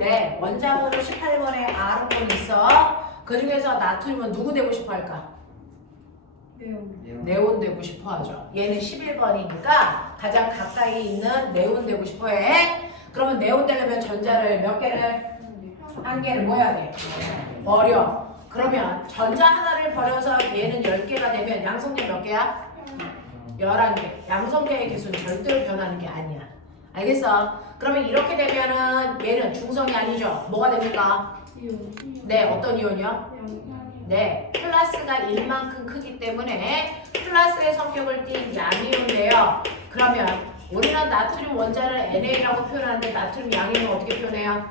네, 원자번호 18번에 R은 있어. 그 중에서 나트륨은 누구 되고 싶어 할까? 네온 되고 싶어 하죠. 얘는 11번이니까 가장 가까이 있는 네온 되고 싶어 해. 그러면 네온 되려면 전자를 몇 개를? 한 개를 뭐 해야 돼? 버려. 그러면 전자 하나를 버려서 얘는 10개가 되면 양성계 몇 개야? 11개. 양성계의 개수는 절대로 변하는 게 아니야. 알겠어? 그러면 이렇게 되면은 얘는 중성이 아니죠. 뭐가 됩니까? 네, 어떤 이온이요? 네, 플러스가 1만큼 크기 때문에 플러스의 성격을 띈 양이온이에요. 그러면 우리는 나트륨 원자를 NA라고 표현하는데 나트륨 양이온은 어떻게 표현해요?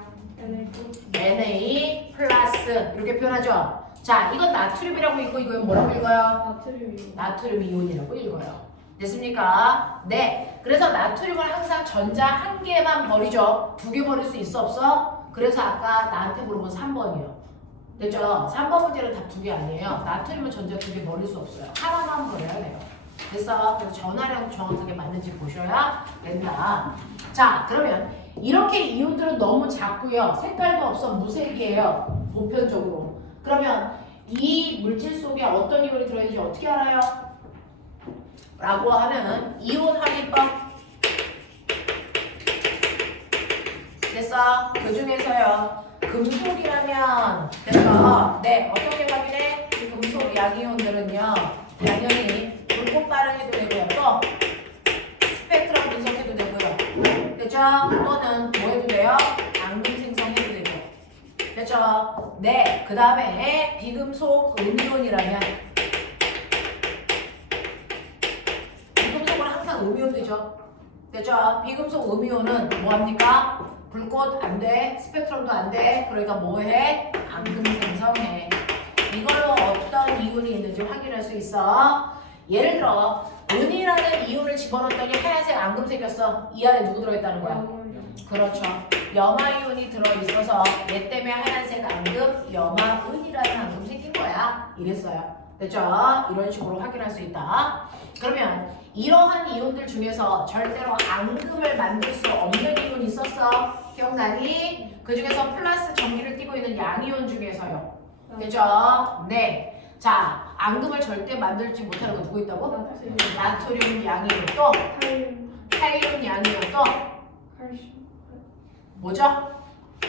Na 플러스 이렇게 표현하죠. 자, 이건 나트륨이라고 읽고 이건 뭐라고 읽어요? 나트륨 이온이라고 읽어요. 됐습니까? 네. 그래서 나트륨은 항상 전자 한 개만 버리죠. 2개 버릴 수 있어 없어? 그래서 아까 나한테 물어본 3번이요. 됐죠? 3번 문제는 다 2개 아니에요. 나트륨은 전자 2개 버릴 수 없어요. 하나만 버려야 돼요. 됐어? 그래서 전화량 정확하게 맞는지 보셔야 된다. 자, 그러면 이렇게 이온들은 너무 작고요. 색깔도 없어 무색이에요. 보편적으로. 그러면 이 물질 속에 어떤 이온이 들어있는지 어떻게 알아요? 라고 하는 이온 확인법. 됐어? 그 중에서요. 금속이라면 됐어? 네, 어떻게 확인해? 이 금속 양이온들은요. 당연히 불꽃 반응해도 되고요. 또 스펙트럼 분석해도 되고요. 됐죠? 또는 뭐 해도 돼요? 앙금 생성해도 되고. 됐죠? 네, 그 다음에 비금속 음이온이라면 비금속은 항상 음이온이죠. 됐죠? 비금속 음이온은 뭐합니까? 불꽃 안 돼, 스펙트럼도 안 돼. 그러니까 뭐해? 앙금 생성해. 이걸로 어떤 이온이 있는지 확인할 수 있어. 예를 들어 은이라는 이온을 집어넣었더니 하얀색 앙금 생겼어. 이 안에 누구 들어있다는 거야? 그렇죠. 염화이온이 들어있어서 얘 때문에 하얀색 앙금, 염화은이라는 앙금 생긴 거야. 이랬어요. 됐죠? 이런 식으로 확인할 수 있다. 그러면 이러한 이온들 중에서 절대로 앙금을 만들 수 없는 이온이 있었어. 기억나니? 그 중에서 플러스 전기를 띠고 있는 양이온 중에서요. 됐죠? 네. 자, 앙금을 절대 만들지 못하는 거 누구 있다고? 나트륨 양이온 또 칼륨 양이온 또 뭐죠?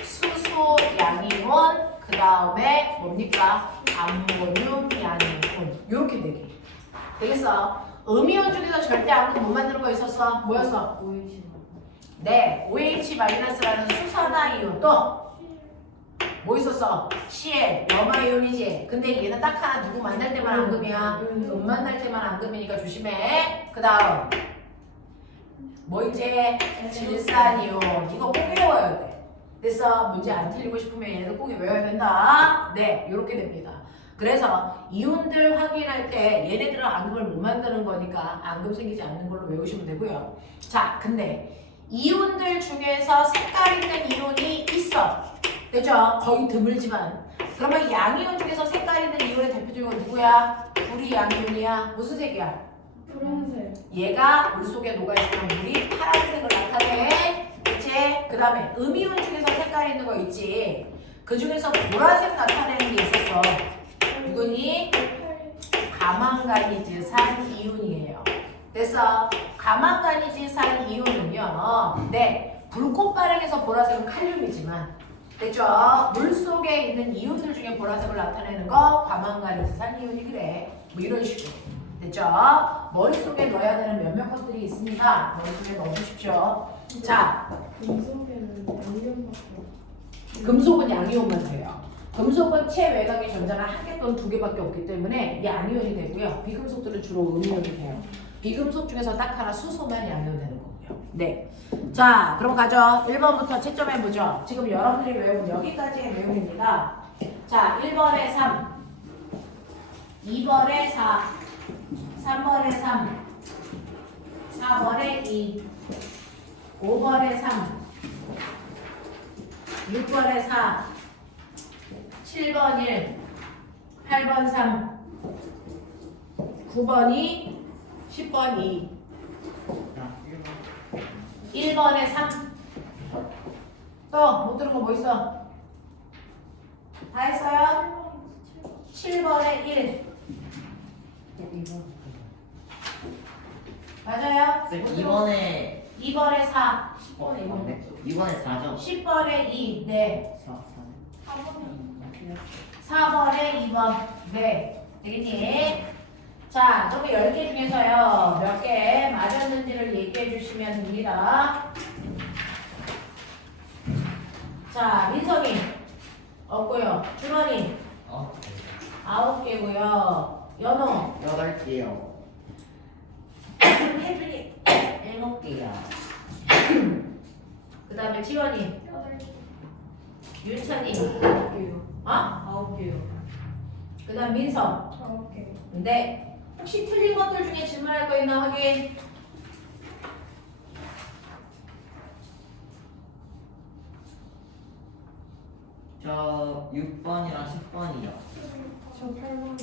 수소 양이온 그 다음에 뭡니까? 암모늄 양이온 이렇게 되겠어? 음이온 중에서 절대 앙금 못 만드는 거 있었어? 뭐였어? 네, OH-라는 수산화이온 또 뭐 있었어? CL, 염화이온이지. 근데 얘는 딱 하나 누구 만날 때만 앙금이야. 음 만날 때만 앙금이니까 조심해. 그 다음 뭐 이제 질산이온. 이거 꼭 외워야 돼. 됐어? 문제 안 틀리고 싶으면 얘네들 꼭 외워야 된다. 네, 이렇게 됩니다. 그래서 이온들 확인할 때 얘네들은 앙금을 못 만드는 거니까 앙금 생기지 않는 걸로 외우시면 되고요. 자, 근데 이온들 중에서 색깔 있는 이온이 있어. 그죠? 거의 드물지만. 그러면 양이온 중에서 색깔 있는 이온의 대표적인 건 누구야? 불이 양이온이야. 무슨 색이야? 파란색. 얘가 물 속에 녹아있으면 물이 파란색을 나타내. 그치? 그 다음에 음이온 중에서 색깔 있는 거 있지. 그 중에서 보라색 나타내는 게 있었어. 누구니? 가망가니즈산 이온이에요. 그래서 가망가니즈산 이온은요. 네, 불꽃 반응에서 보라색은 칼륨이지만 됐죠? 물 속에 있는 이온들 중에 보라색을 나타내는 거 가망가니즈산 이온이 그래. 뭐 이런 식으로. 됐죠? 머릿속에 넣어야 되는 몇몇 것들이 있습니다. 머릿속에 넣어주십시오. 자, 금속에는 양면밖에 없어. 금속은 양이온만 돼요. 금속은 체외곽의 전자가 한 개 또는 2개밖에 없기 때문에 양이온이 되고요. 비금속들은 주로 음이온이 돼요. 비금속 중에서 딱 하나 수소만 양이온 되는 거고요. 네. 자, 그럼 가죠. 1번부터 채점해보죠. 지금 여러분들이 외운 여기까지의 내용입니다. 자, 1번에 3, 2번에 4, 3번에 3, 4번에 2, 5번에 3, 6번에 4, 7번 1, 8번 3, 9번 2, 10번 2, 1번에 3, 또 못 들은 거 뭐 있어? 다 했어요? 7번에 1 맞아요? 쌤 2번에 2번에 4 10번에 2번. 네. 2번에 4죠? 10번에 2 네 4. 4번에 2번 네 되겠니? 자, 저거 10개 중에서요 몇 개 맞았는지를 얘기해 주시면 됩니다. 자, 민성이 없고요. 준원이 9개고요. 연호 8개요. 혜준이 7개요. 그 다음에 지원이 8개. 윤찬이 9개요. 어? 9개요. 그 다음 민성 9개. 네 혹시 틀린 것들 중에 질문할 거 있나 확인. 저 6번이랑 10번이요. 저 8번.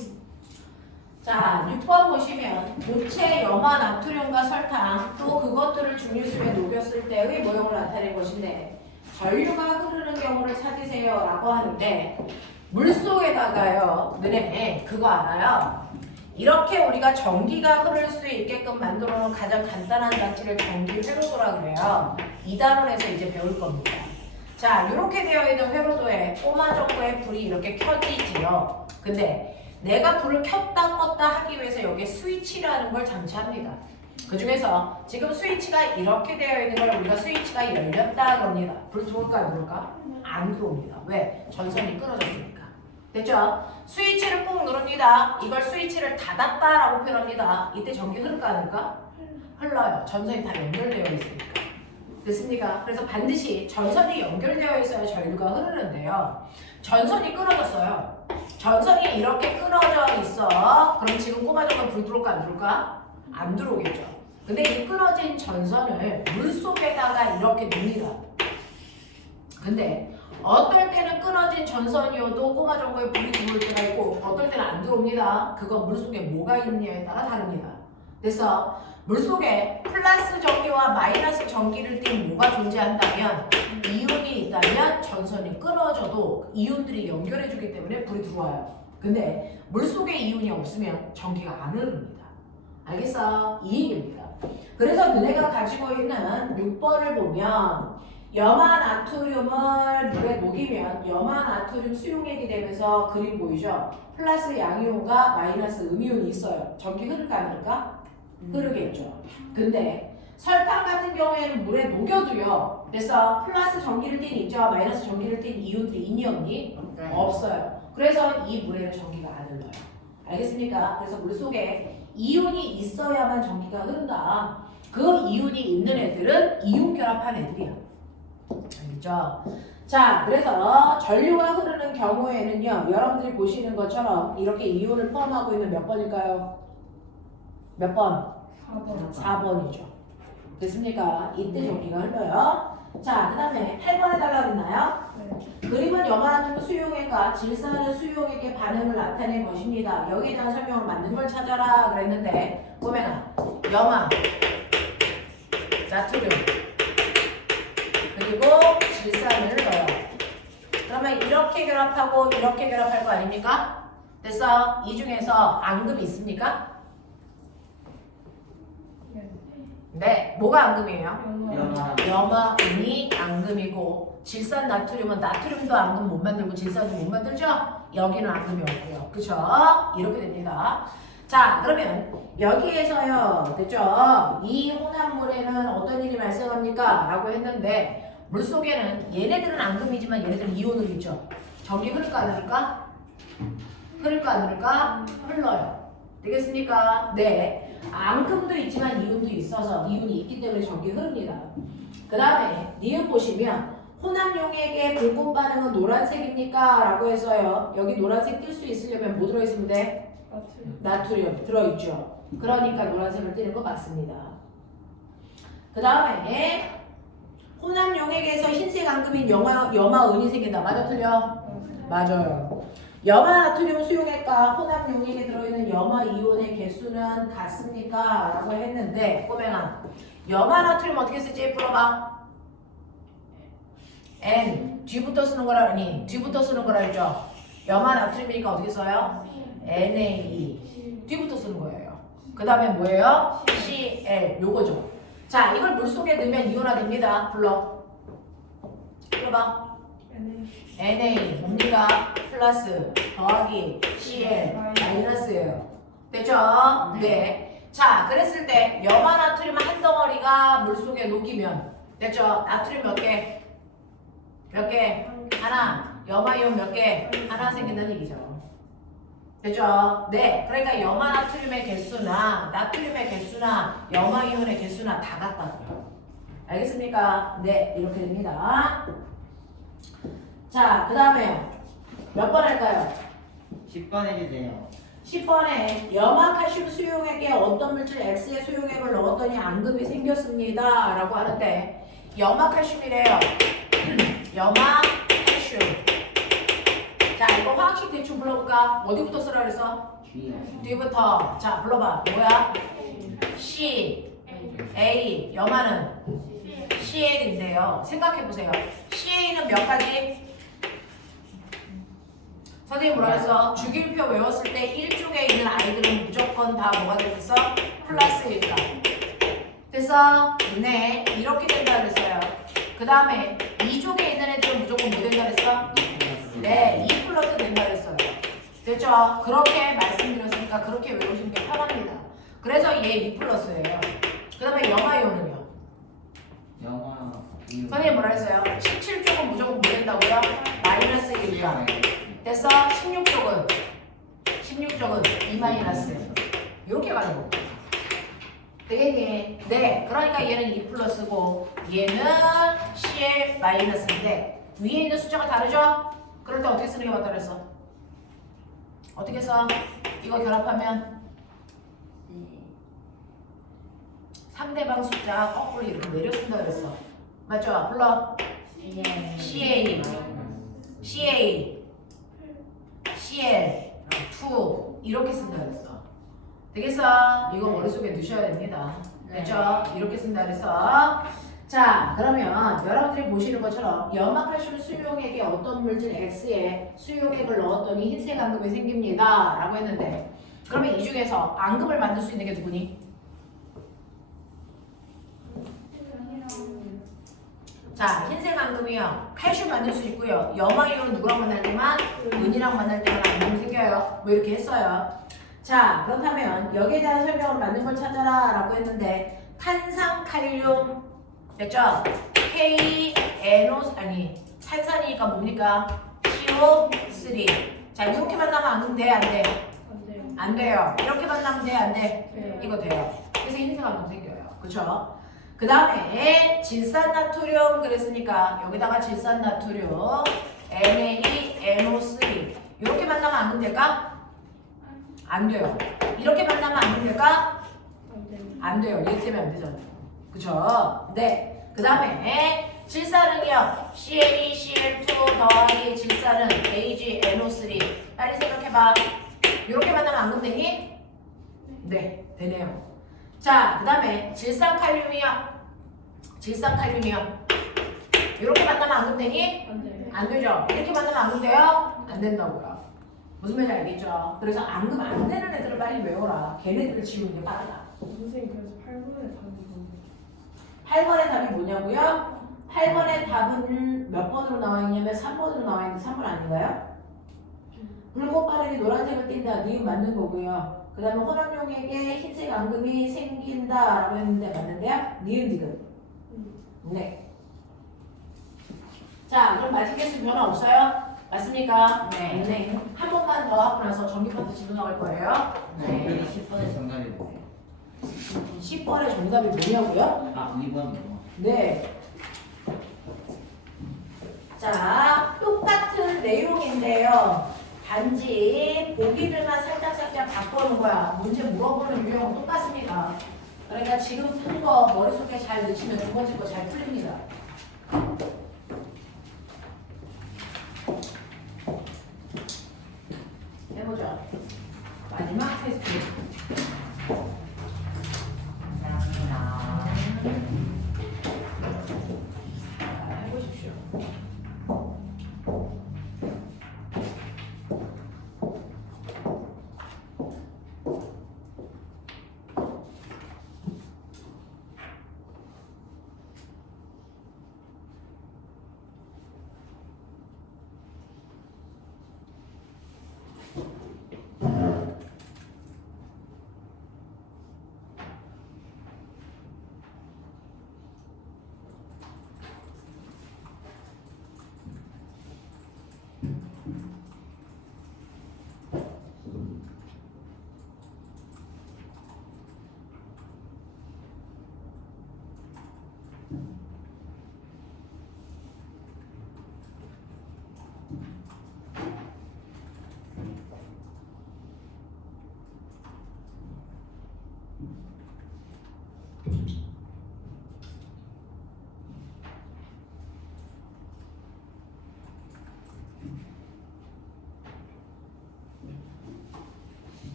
자, 6번 보시면 고체, 염화, 나트륨과 설탕 또 그것들을 중류수에 녹였을 때의 모형을 나타낸 것인데 전류가 흐르는 경우를 찾으세요 라고 하는데 물속에다가요 너네 그거 알아요? 이렇게 우리가 전기가 흐를 수 있게끔 만들어 놓은 가장 간단한 장치를 전기 회로도라 그래요. 2단원에서 이제 배울 겁니다. 자, 이렇게 되어 있는 회로도에 꼬마 정도의 불이 이렇게 켜지지요. 근데 내가 불을 켰다 껐다 하기 위해서 여기에 스위치라는 걸 장치합니다. 그 중에서 지금 스위치가 이렇게 되어 있는 걸 우리가 스위치가 열렸다 그럽니다. 불 들어올까 안 들어올까? 안 들어옵니다. 왜? 전선이 끊어졌으니까. 됐죠? 스위치를 꾹 누릅니다. 이걸 스위치를 닫았다라고 표현합니다. 이때 전기 흐를까 안 흐를까? 흘러요. 전선이 다 연결되어 있으니까. 됐습니까? 그래서 반드시 전선이 연결되어 있어야 전류가 흐르는데요. 전선이 끊어졌어요. 전선이 이렇게 끊어져 있어. 그럼 지금 꼬마정은 불 들어올까 안 들어올까? 안 들어오겠죠. 근데 이 끊어진 전선을 물속에다가 이렇게 놉니다. 근데 어떨 때는 끊어진 전선이어도 꼬마정거에 불이 들어올 때가 있고 어떨 때는 안 들어옵니다. 그건 물속에 뭐가 있느냐에 따라 다릅니다. 그래서 물속에 플러스 전기와 마이너스 전기를 띤 뭐가 존재한다면 이온이 있다면 전선이 끊어져도 이온들이 연결해주기 때문에 불이 들어와요. 근데 물속에 이온이 없으면 전기가 안 흐릅니다. 알겠어? 이 얘기입니다. 그래서 너네가 가지고 있는 6번을 보면 염화 나트륨을 물에 녹이면 염화 나트륨 수용액이 되면서 그림 보이죠? 플러스 양이온과 마이너스 음이온이 있어요. 전기 흐를까 안 흐를까? 흐르겠죠. 근데 설탕 같은 경우에는 물에 녹여도요. 그래서 플러스 전기를 띤 입자와 마이너스 전기를 띤 이온들이 있니 없니? 없어요. 그래서 이 물에는 전기가 안 흘러요. 알겠습니까? 그래서 물속에 이온이 있어야만 전기가 흐른다. 그 이온이 있는 애들은 이온 결합한 애들이야. 알겠죠? 자, 그래서 전류가 흐르는 경우에는요. 여러분들이 보시는 것처럼 이렇게 이온을 포함하고 있는 몇 번일까요? 몇 번? 4번. 4번이죠. 됐습니까? 이때 전기가 흘러요. 자, 그 다음에 8번 해달라고 했나요? 네. 그림은 염화나트륨 수용액과 질산의 수용액의 반응을 나타낸 것입니다. 여기에 대한 설명을 맞는 걸 찾아라 그랬는데 보면은 염화, 나트륨 그리고 질산을 넣어요. 그러면 이렇게 결합하고 이렇게 결합할 거 아닙니까? 됐어? 이 중에서 앙금이 있습니까? 네. 네, 뭐가 앙금이에요? 연화. 염화음이 앙금이고 질산 나트륨은 나트륨도 앙금 못 만들고 질산도 못 만들죠? 여기는 앙금이 없고요. 그쵸? 이렇게 됩니다. 자, 그러면 여기에서요. 됐죠? 이 혼합물에는 어떤 일이 발생합니까? 라고 했는데 물속에는 얘네들은 앙금이지만 얘네들은 이온을 있죠. 전기 흐를까 안 흐를까? 흐를까 안 흐를까? 흘러요. 되겠습니까? 네. 앙금도 있지만 이온도 있어서 이온이 있기 때문에 전기 흐릅니다. 그 다음에 니은 보시면 혼합용액의 불꽃 반응은 노란색입니까? 라고 해서요. 여기 노란색 뜰 수 있으려면 뭐 들어있으면 돼? 나트륨 들어있죠. 그러니까 노란색을 띠는 거 맞습니다. 그 다음에 혼합용액에서 흰색 앙금인 염화은이 생긴다. 맞아 틀려? 맞아요. 염화 나트륨 수용액과 혼합 용액에 들어있는 염화 이온의 개수는 같습니까? 라고 했는데 꼬맹아 염화 나트륨 어떻게 쓰지? 풀어봐. N 뒤부터 쓰는 거라 아니 뒤부터 쓰는 거라 했죠. 염화 나트륨이니까 어떻게 써요? Na 뒤부터 쓰는 거예요. 그 다음에 뭐예요? Cl 요거죠. 자 이걸 물속에 넣으면 이온화됩니다. 불러봐. Na 뭡니까? 플러스 더하기 Cl 마이너스예요. 됐죠? 네. 자 그랬을 때 염화 나트륨 한 덩어리가 물속에 녹이면 됐죠? 나트륨 몇 개? 몇 개? 하나. 염화이온 몇 개? 하나 생긴다는 얘기죠. 됐죠? 네. 그러니까 염화 나트륨의 개수나 나트륨의 개수나 염화이온의 개수나 다 같다고요. 알겠습니까? 네. 이렇게 됩니다. 자, 그 다음에 몇 번 할까요? 10번 해주세요. 10번에 염화칼슘 수용액에 어떤 물질 X의 수용액을 넣었더니 앙금이 생겼습니다. 라고 하는데 염화칼슘이래요. 염화칼슘. 자, 이거 화학식 대충 불러볼까? 어디부터 쓰라 그랬어? G요. 뒤부터. 자, 불러봐. 뭐야? C, A. 염화는 CL인데요. 생각해보세요. CA는 몇 가지? 선생님 뭐라 그랬어? 주기율표 외웠을 때 1쪽에 있는 아이들은 무조건 다 뭐가 되겠어? 플러스일까? 됐어? 네. 이렇게 된다 그랬어요. 그 다음에 2쪽에 있는 애들은 무조건 뭐 된다 그랬어? 네. 2 플러스 된다 그랬어요. 됐죠? 그렇게 말씀드렸으니까 그렇게 외우시는 게 편합니다. 그래서 얘 2 플러스예요. 그 다음에 염화이온은요? 영화. 선생님 뭐라 했어요? 17쪽은 무조건 뭐 된다고요? 마이너스 1가. 됐어? 16쪽은 2 마이너스. 이렇게 가는 거. 되겠니? 네. 그러니까 얘는 2 플러스고 얘는 CL 마이너스인데 위에 있는 숫자가 다르죠? 그럴 때 어떻게 쓰는 게 맞다 그랬어? 어떻게 써? 이거 결합하면 상대방 숫자 거꾸로 이렇게 내려 쓴다 그랬어. 맞죠? 불러. CA, CA, CL, 2 이렇게 쓴다 그랬어. 되겠어? 이거 머릿속에 넣으셔야 됩니다. 됐죠? 이렇게 쓴다 그랬어. 자, 그러면 여러분들이 보시는 것처럼 염화칼슘 수용액에 어떤 물질 X에 수용액을 넣었더니 흰색 앙금이 생깁니다. 라고 했는데 그러면 이 중에서 앙금을 만들 수 있는 게 누구니? 자, 흰색 앙금이요. 칼슘 만들 수 있고요. 염화이온은 누구랑 만날 때만? 은이랑 만날 때만 앙금이 생겨요. 뭐 이렇게 했어요. 자, 그렇다면 여기에 대한 설명을 맞는 걸 찾아라 라고 했는데 탄산칼륨 됐죠? KNO 아니 탄산이니까 뭡니까? CO3. 자, 이렇게 만나면 앙금 돼? 안 돼? 안 돼요. 이렇게 만나면 돼? 안 돼? 이거 돼요. 그래서 흰색 앙금 생겨요. 그쵸? 그 다음에 질산나트륨 그랬으니까 여기다가 질산나트륨 NaNO3 이렇게 만나면 앙금 될까? 안 돼요. 이렇게 만나면 앙금 될까? 안 돼요. 얘 때문에 안 되잖아요. 그쵸? 네. 그 다음에 질산은요. CaCl2 더하기 질산은 AgNO3 빨리 생각해봐. 이렇게 만나면 앙금 되니? 네. 되네요. 자, 그 다음에 질산칼륨이요. 질산칼륨이요. 이렇게 만나면 앙금 되니? 안 되죠. 이렇게 만나면 앙금 돼요? 안 된다고요. 무슨 말인지 알겠죠? 그래서 앙금 안 되는 애들을 빨리 외워라. 걔네들을 지우는 게 빠르다. 선생님 그래서 8번에 답이 뭔데? 8번의 답이 뭐냐고요? 8번의 답은 몇 번으로 나와 있냐면 3번으로 나와 있는데 3번 아닌가요? 붉고 빠르게 노란색을 띈다. 니은 맞는 거고요. 그 다음에 혼합용액에 흰색 앙금이 생긴다 라고 했는데 맞는데요? 니은 지금. 네. 자, 그럼 맞은 개수 변화 없어요? 맞습니까? 네. 한 번만 더 하고 나서 정기파트 진행할 거예요. 여기 10번에 정답이 뭐예요? 10번의 정답이 뭐냐고요? 아, 2번이요. 네. 자, 똑같은 내용인데요. 단지 보기들만 살짝 바꾸는 거야. 문제 물어보는 유형은 똑같습니다. 그러니까 지금 푼 거 머릿속에 잘 넣으시면 두 번째 거 잘 풀립니다. 해보자. 마지막 테스트. 자, 해보십시오.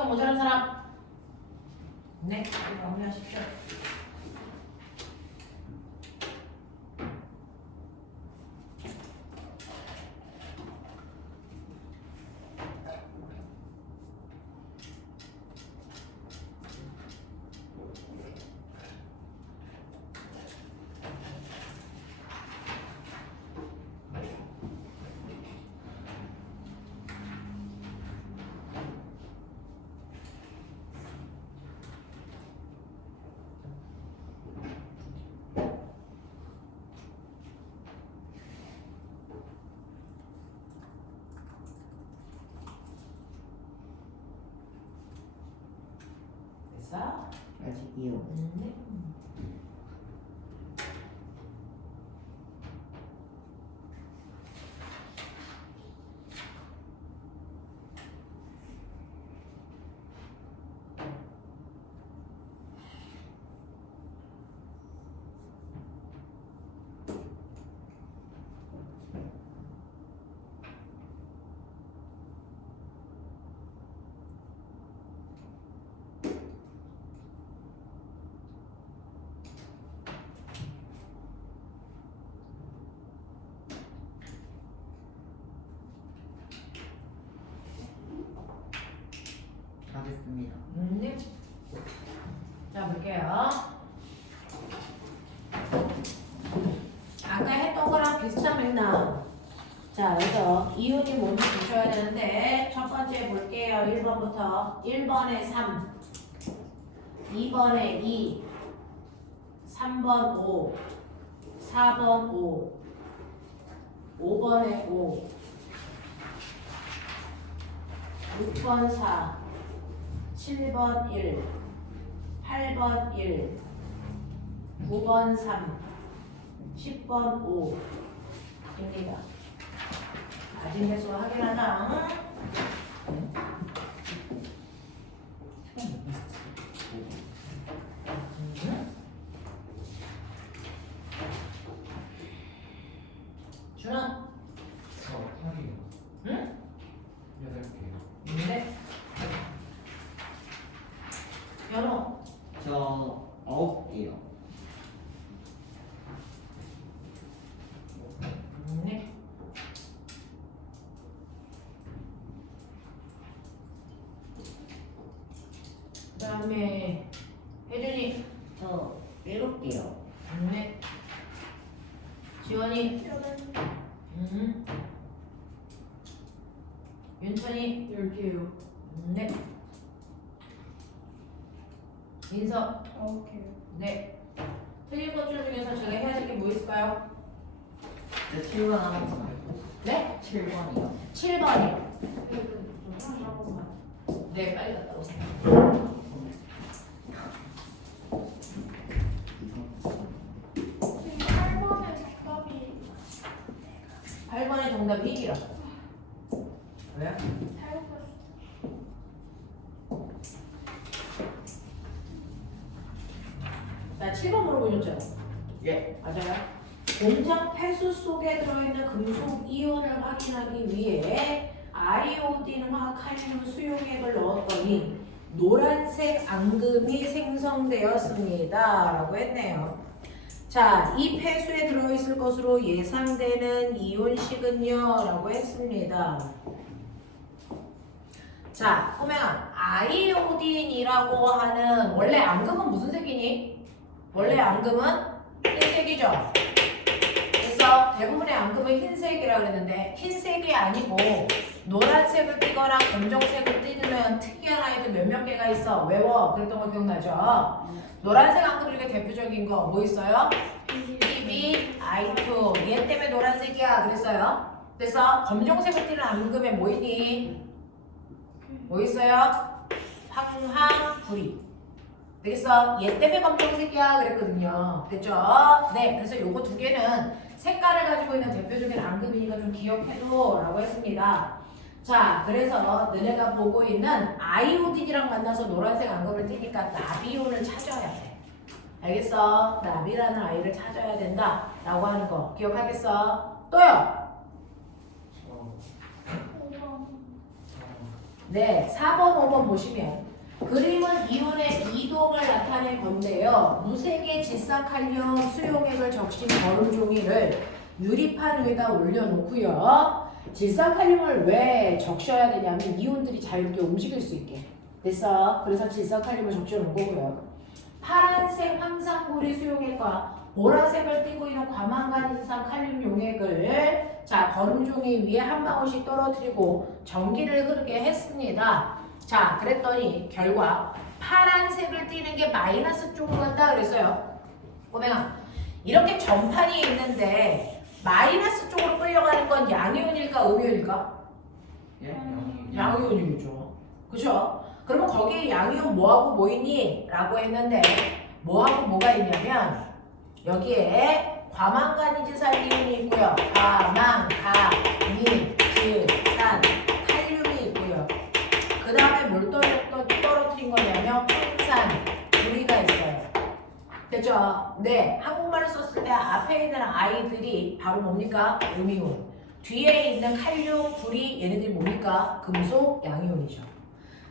시간 모자란 사람? 네, 마무리하십시오. 됐어? 아직이요. 네. 다 됐습니다. 네. 자, 볼게요. 아까 했던 거랑 비슷한 맥락. 자, 여기서 이윤이 뭔지 보셔야 되는데, 첫 번째 볼게요. 1번부터. 1번에 3, 2번에 2, 3번 5, 4번 5, 5번에 5, 6번 4, 7번 1, 8번 1, 9번 3, 10번 5 입니다. 아직 매수 확인하자. 준아, 저 8이요. 응? 8개요. 네. 연호, 저 9개요. 네. 그다음에 혜준이, 저 7개요. 네. 지원이, 윤천이, 10개요. 네. 민서, 9개요. 네. 틀린 것 중에서 제가 해야 될 게 뭐 있을까요? 저 7번 하나. 네? 7번이요. 7번이요. 네, 빨리 갔다 오세요. 8번에 정답이 8번의 정답이 1이라. 왜? 자, 7번 물어보셨죠? 예. 맞아요. 공장 폐수 속에 들어있는 금속 이온을 확인하기 위해 아이오딘과 칼륨 수용액을 넣었더니 노란색 앙금이 생성되었습니다. 라고 했네요. 자, 이 폐수에 들어있을 것으로 예상되는 이온식은요? 라고 했습니다. 자, 호명아, 아이오딘이라고 하는 원래 앙금은 무슨 색이니? 원래 앙금은 흰색이죠. 그래서 대부분의 앙금은 흰색이라고 그랬는데 흰색이 아니고 노란색을 띠거나 검정색을 띠면 특이한 아이들 몇몇 개가 있어. 외워. 그랬던 거 기억나죠? 노란색 앙금 중에 대표적인 거 뭐 있어요? PB, I2. 얘 때문에 노란색이야. 그랬어요. 그래서 검정색을 띠는 앙금에 뭐 있니? 뭐 있어요? 황황, 구리. 그래서 얘 때문에 검정색이야 그랬거든요. 됐죠? 네, 그래서 요거 두 개는 색깔을 가지고 있는 대표적인 앙금이니까 좀 기억해도 라고 했습니다. 자, 그래서 너네가 보고 있는 아이오딘이랑 만나서 노란색 앙금을 띠니까 나비온을 찾아야 돼. 알겠어? 나비라는 아이를 찾아야 된다 라고 하는 거 기억하겠어? 또요? 저 5번. 네, 4번, 5번 보시면 그림은 이온의 이동을 나타낸 건데요. 무색의 질산칼륨 수용액을 적신 거름 종이를 유리판 위에다 올려놓고요. 질산칼륨을 왜 적셔야 되냐면 이온들이 자유롭게 움직일 수 있게. 됐어? 그래서 질산칼륨을 적셔놓은 거고요. 파란색 황산구리 수용액과 보라색을 띠고 있는 과망간이산 칼륨 용액을 자 거름 종이 위에 한 방울씩 떨어뜨리고 전기를 흐르게 했습니다. 자 그랬더니 결과 파란색을 띠는 게 마이너스 쪽으로 간다 그랬어요. 꼬맹아 이렇게 전판이 있는데 마이너스 쪽으로 끌려가는 건 양이온일까 음이온일까? 예? 양이온이겠죠. 그죠? 그러면 거기에 양이온 뭐하고 뭐 있니? 라고 했는데 뭐하고 뭐가 있냐면 여기에 과망간이지산 이온이 있고요. 과망간이지산 칼륨이 있고요. 그 다음에 뭘 떨어뜨린 거냐면 황산 구리가 있어요. 됐죠? 네, 한국말로 썼을 때 앞에 있는 아이들이 바로 뭡니까? 음이온. 뒤에 있는 칼륨, 구리 얘네들이 뭡니까? 금속, 양이온이죠.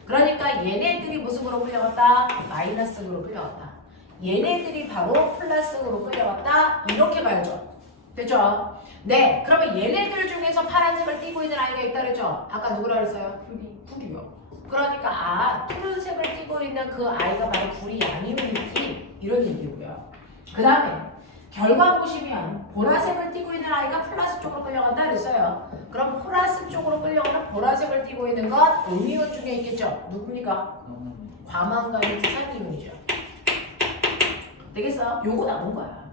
그러니까 얘네들이 무슨 으로 끌려갔다? 마이너스으로 끌려갔다. 얘네들이 바로 플러스으로 끌려갔다. 이렇게 가야죠. 됐죠? 네, 그러면 얘네들 중에서 파란색을 띠고 있는 아이가 있다 그랬죠? 아까 누구라 그랬어요? 구리요. 그러니까 푸른색을 띠고 있는 그 아이가 바로 구리 양이온이지 이런 얘기고요. 그 다음에 결과 보시면 보라색을 띠고 있는 아이가 플러스 쪽으로 끌려간다 그랬어요. 그럼 플러스 쪽으로 끌려가는 보라색을 띠고 있는 건 음이온 중에 있겠죠? 누굽니까? 과망간이지산 이온이죠. 되겠어? 요거 나온 거야.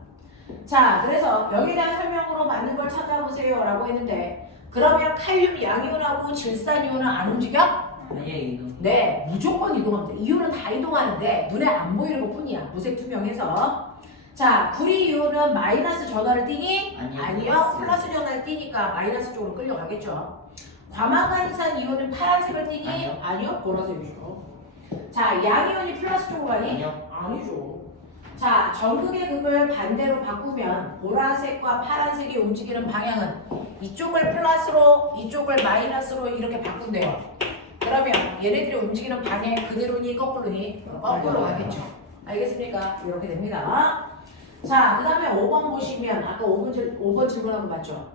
자, 그래서 여기에 대한 설명으로 맞는 걸 찾아보세요 라고 했는데 그러면 칼륨 양이온하고 질산이온은 안 움직여? 아예 이동. 네, 무조건 이동합니다. 이온은 다 이동하는데 눈에 안 보이는 것 뿐이야. 무색 투명해서. 자, 구리 이온은 마이너스 전화를 띠니? 아니요. 플러스 전화를 띠니까 마이너스 쪽으로 끌려가겠죠. 과망간이산 이온은 파란색을 띠니? 아니요. 보라색이죠. 자, 양이온이 플러스 쪽으로 가니? 아니요. 아니죠. 자, 전극의 극을 반대로 바꾸면 보라색과 파란색이 움직이는 방향은 이쪽을 플러스로 이쪽을 마이너스로 이렇게 바꾼대요. 그러면 얘네들이 움직이는 방향이 그대로니 거꾸로니? 거꾸로 가겠죠. 알겠습니까? 이렇게 됩니다. 자, 그 다음에 5번 보시면 아까 5번 질문한 거 맞죠?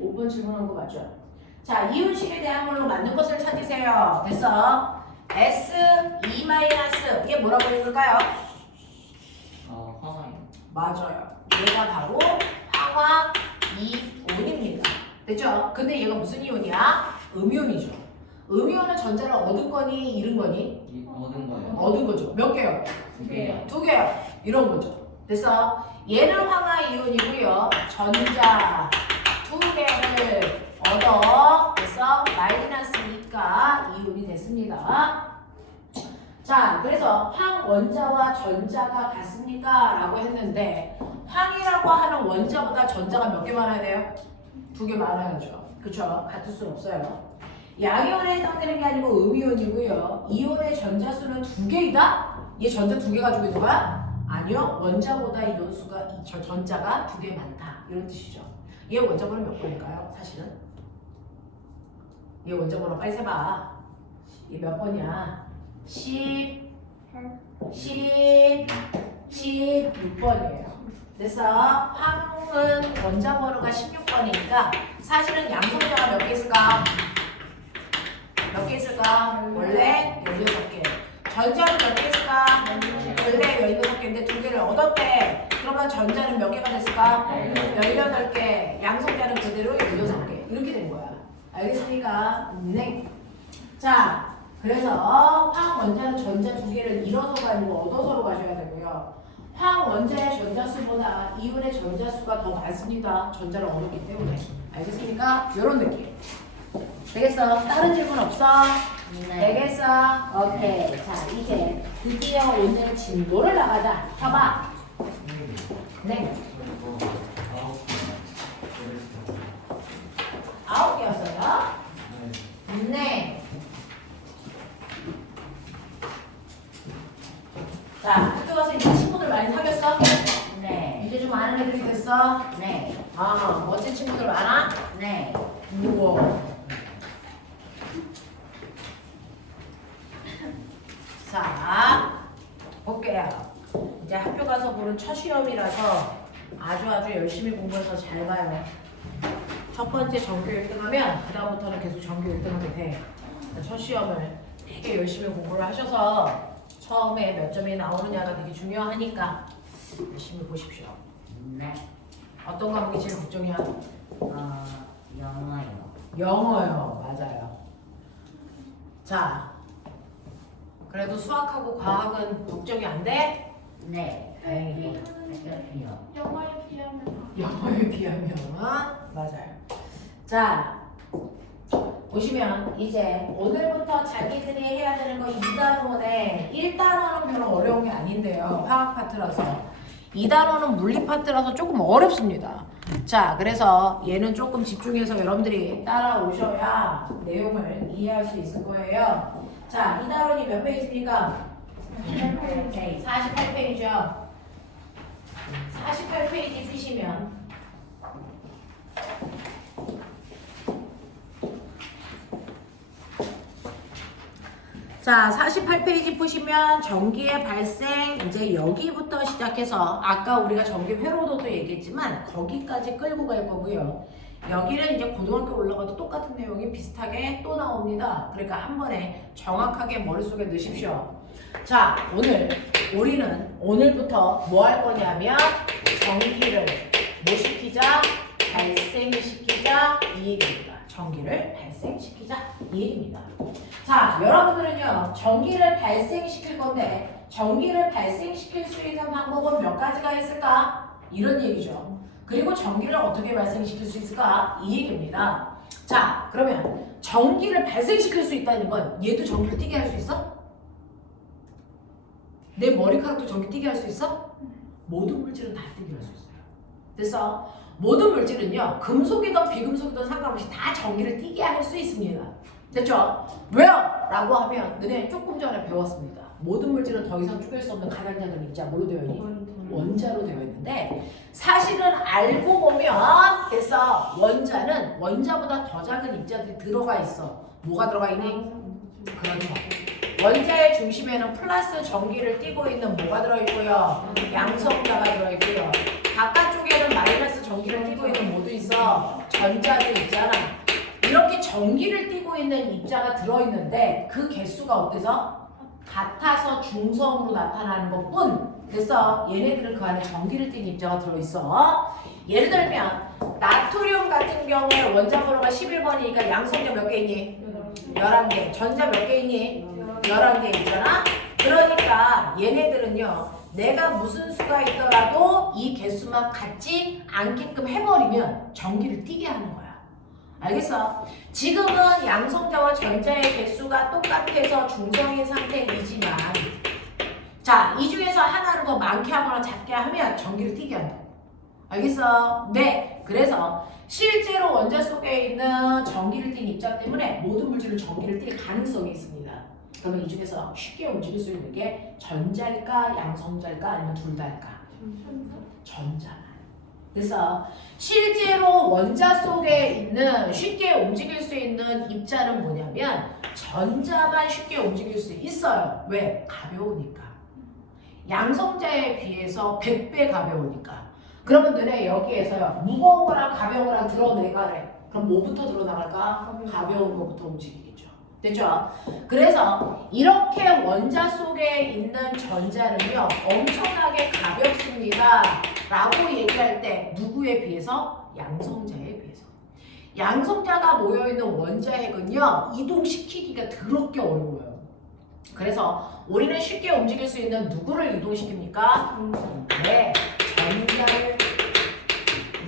5번 질문한 거 맞죠? 자, 이온식에 대한 걸로 맞는 것을 찾으세요. 됐어? S2- 이게 뭐라고 읽을까요? 화상이요. 맞아요. 얘가 바로 황화이온입니다. 됐죠? 근데 얘가 무슨 이온이야? 음이온이죠. 음이온은 전자를 얻은 거니 잃은 거니? 얻은 거요. 얻은 거죠. 몇 개요? 두 개요. 2개요. 이런 거죠. 됐어? 얘는 황화이온이고요. 전자 2개를 얻어. 됐어? 마이너스니까 이온이 됐습니다. 자, 그래서 황 원자와 전자가 같습니까? 라고 했는데 황이라고 하는 원자보다 전자가 몇 개 많아야 돼요? 2개 많아야죠. 그쵸? 같을 수 없어요. 양이온에 해당되는 게 아니고 음이온이고요. 이온의 전자수는 2개이다? 얘 전자 2개 가지고 있는 거야? 아니요. 원자보다 이온수가 전자가 2개 많다. 이런 뜻이죠. 얘 원자번호 몇 번일까요? 사실은? 얘 원자번호 빨리 세봐. 얘 몇 번이야? 16번이에요. 그래서 황은 원자번호가 16번이니까 사실은 양성자가 몇 개 있을까? 몇 개 있을까? 원래 16개. 전자는 몇 개 있을까? 원래 16개인데 2개를 얻었대. 그러면 전자는 몇 개가 됐을까? 18개. 양성자는 그대로 16개. 이렇게 된 거야. 알겠습니까? 네. 자. 그래서 황 원자는 전자 2개를 잃어서가 아니고 얻어서로 가셔야 되고요. 황 원자의 전자수보다 이온의 전자수가 더 많습니다. 전자를 얻었기 때문에. 알겠습니까? 이런 느낌. 되겠어? 다른 질문 없어? 네. 되겠어? 오케이. 자, 이제 드디어 오늘 진도를 나가자. 봐봐. 네. 9개였어요? 네. 자, 학교 가서 이제 친구들 많이 사귀었어? 네. 이제 좀 아는 애들이 됐어? 네. 아, 멋진 친구들 많아? 네. 우와. 자, 볼게요. 이제 학교 가서 보는 첫 시험이라서 아주 열심히 공부해서 잘 봐요. 첫 번째 전교 1등하면 그 다음부터는 계속 전교 1등하게 돼. 첫 시험을 되게 열심히 공부를 하셔서 처음에 몇 점이 나오느냐가 되게 중요하니까 열심히 보십시오. 네. 어떤 과목이 제일 걱정이야? 영어요. 영어요. 맞아요. 자, 그래도 수학하고 과학은 걱정이 안 돼? 네. 다행이네. 할게요. 영어에 비하면 영어에 비하면 맞아요. 자, 보시면 이제 오늘부터 자기들이 해야 되는 거 2단원에 1단원은 별로 어려운 게 아닌데요. 화학 파트라서 2단원은 물리 파트라서 조금 어렵습니다. 자, 그래서 얘는 조금 집중해서 여러분들이 따라오셔야 내용을 이해할 수 있을 거예요. 자, 2단원이 몇 페이지입니까? 48페이지요. 48페이지 펴시면 자, 48페이지 보시면 전기의 발생 이제 여기부터 시작해서 아까 우리가 전기 회로도도 얘기했지만 거기까지 끌고 갈 거고요. 여기는 이제 고등학교 올라가도 똑같은 내용이 비슷하게 또 나옵니다. 그러니까 한 번에 정확하게 머릿속에 넣으십시오. 자, 우리는 오늘부터 뭐 할 거냐면 전기를 뭐 시키자? 발생시키자 이 얘기입니다. 전기를 발생시키자 이 얘기입니다. 자, 여러분들은요 전기를 발생시킬 건데 전기를 발생시킬 수 있는 방법은 몇 가지가 있을까? 이런 얘기죠. 그리고 전기를 어떻게 발생시킬 수 있을까? 이 얘기입니다. 자, 그러면 전기를 발생시킬 수 있다는 건 얘도 전기를 띠게 할 수 있어? 내 머리카락도 전기 띠게 할 수 있어? 모든 물질은 다 띠게 할 수 있어요. 그래서 모든 물질은요 금속이든 비금속이든 상관없이 다 전기를 띠게 할 수 있습니다. 됐죠? 왜요? 라고 하면 너네 조금 전에 배웠습니다. 모든 물질은 더 이상 쪼갤 수 없는 가장 작은 입자 뭘로 되어 있니? 원자로 되어 있는데 사실은 알고 보면 그래서 원자는 원자보다 더 작은 입자들이 들어가 있어. 뭐가 들어가 있니? 그렇죠. 원자의 중심에는 플러스 전기를 띠고 있는 뭐가 들어있고요? 양성자가 들어있고요. 바깥쪽에는 마이너스 전기를 띠고 있는 뭐도 있어? 전자도 있잖아. 이렇게 전기를 띠고 있는 입자가 들어있는데 그 개수가 어때서? 같아서 중성으로 나타나는 것뿐. 그래서 얘네들은 그 안에 전기를 띤 입자가 들어있어. 예를 들면 나트륨 같은 경우에 원자 번호가 11번이니까 양성자 몇 개 있니? 11개. 전자 몇 개 있니? 11개 있잖아. 그러니까 얘네들은요 내가 무슨 수가 있더라도 이 개수만 같지 않게끔 해버리면 전기를 띠게 하는 거야. 알겠어? 지금은 양성자와 전자의 개수가 똑같아서 중성인 상태이지만 자, 이 중에서 하나를 더 많게 하거나 작게 하면 전기를 띠게 한다. 알겠어? 네. 그래서 실제로 원자 속에 있는 전기를 띤 입자 때문에 모든 물질은 전기를 띌 가능성이 있습니다. 그러면 이 중에서 쉽게 움직일 수 있는 게 전자일까 양성자일까 아니면 둘 다일까? 전자만. 그래서 실제로 원자 속에 있는 쉽게 움직일 수 있는 입자는 뭐냐면 전자만 쉽게 움직일 수 있어요. 왜? 가벼우니까. 양성자에 비해서 100배 가벼우니까. 그러면 너네 여기에서요 무거운 거랑 가벼운 거랑 드러내가래. 그럼 뭐부터 드러나갈까? 가벼운 거부터 움직이겠죠. 됐죠? 그래서 이렇게 원자 속에 있는 전자는요 엄청나게 가볍습니다 라고 얘기할 때 누구에 비해서? 양성자에 비해서. 양성자가 모여있는 원자핵은요 이동시키기가 더럽게 어려워요. 그래서 우리는 쉽게 움직일 수 있는 누구를 이동시킵니까? 네, 전자를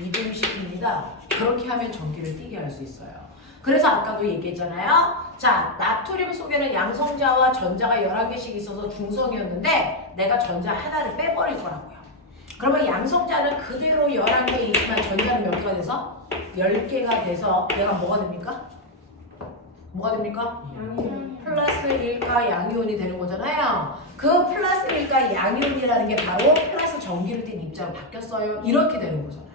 이동시킵니다. 그렇게 하면 전기를 띠게 할 수 있어요. 그래서 아까도 얘기했잖아요. 자, 나트륨 속에는 양성자와 전자가 11개씩 있어서 중성이었는데 내가 전자 하나를 빼버릴 거라고요. 그러면 양성자는 그대로 11개 있지만 전자는 몇 개가 돼서? 10개가 돼서 얘가 뭐가 됩니까? 뭐가 됩니까? 플러스 1가 양이온이 되는 거잖아요. 그 플러스 1가 양이온이라는 게 바로 플러스 전기를 띤 입자로 바뀌었어요. 이렇게 되는 거잖아요.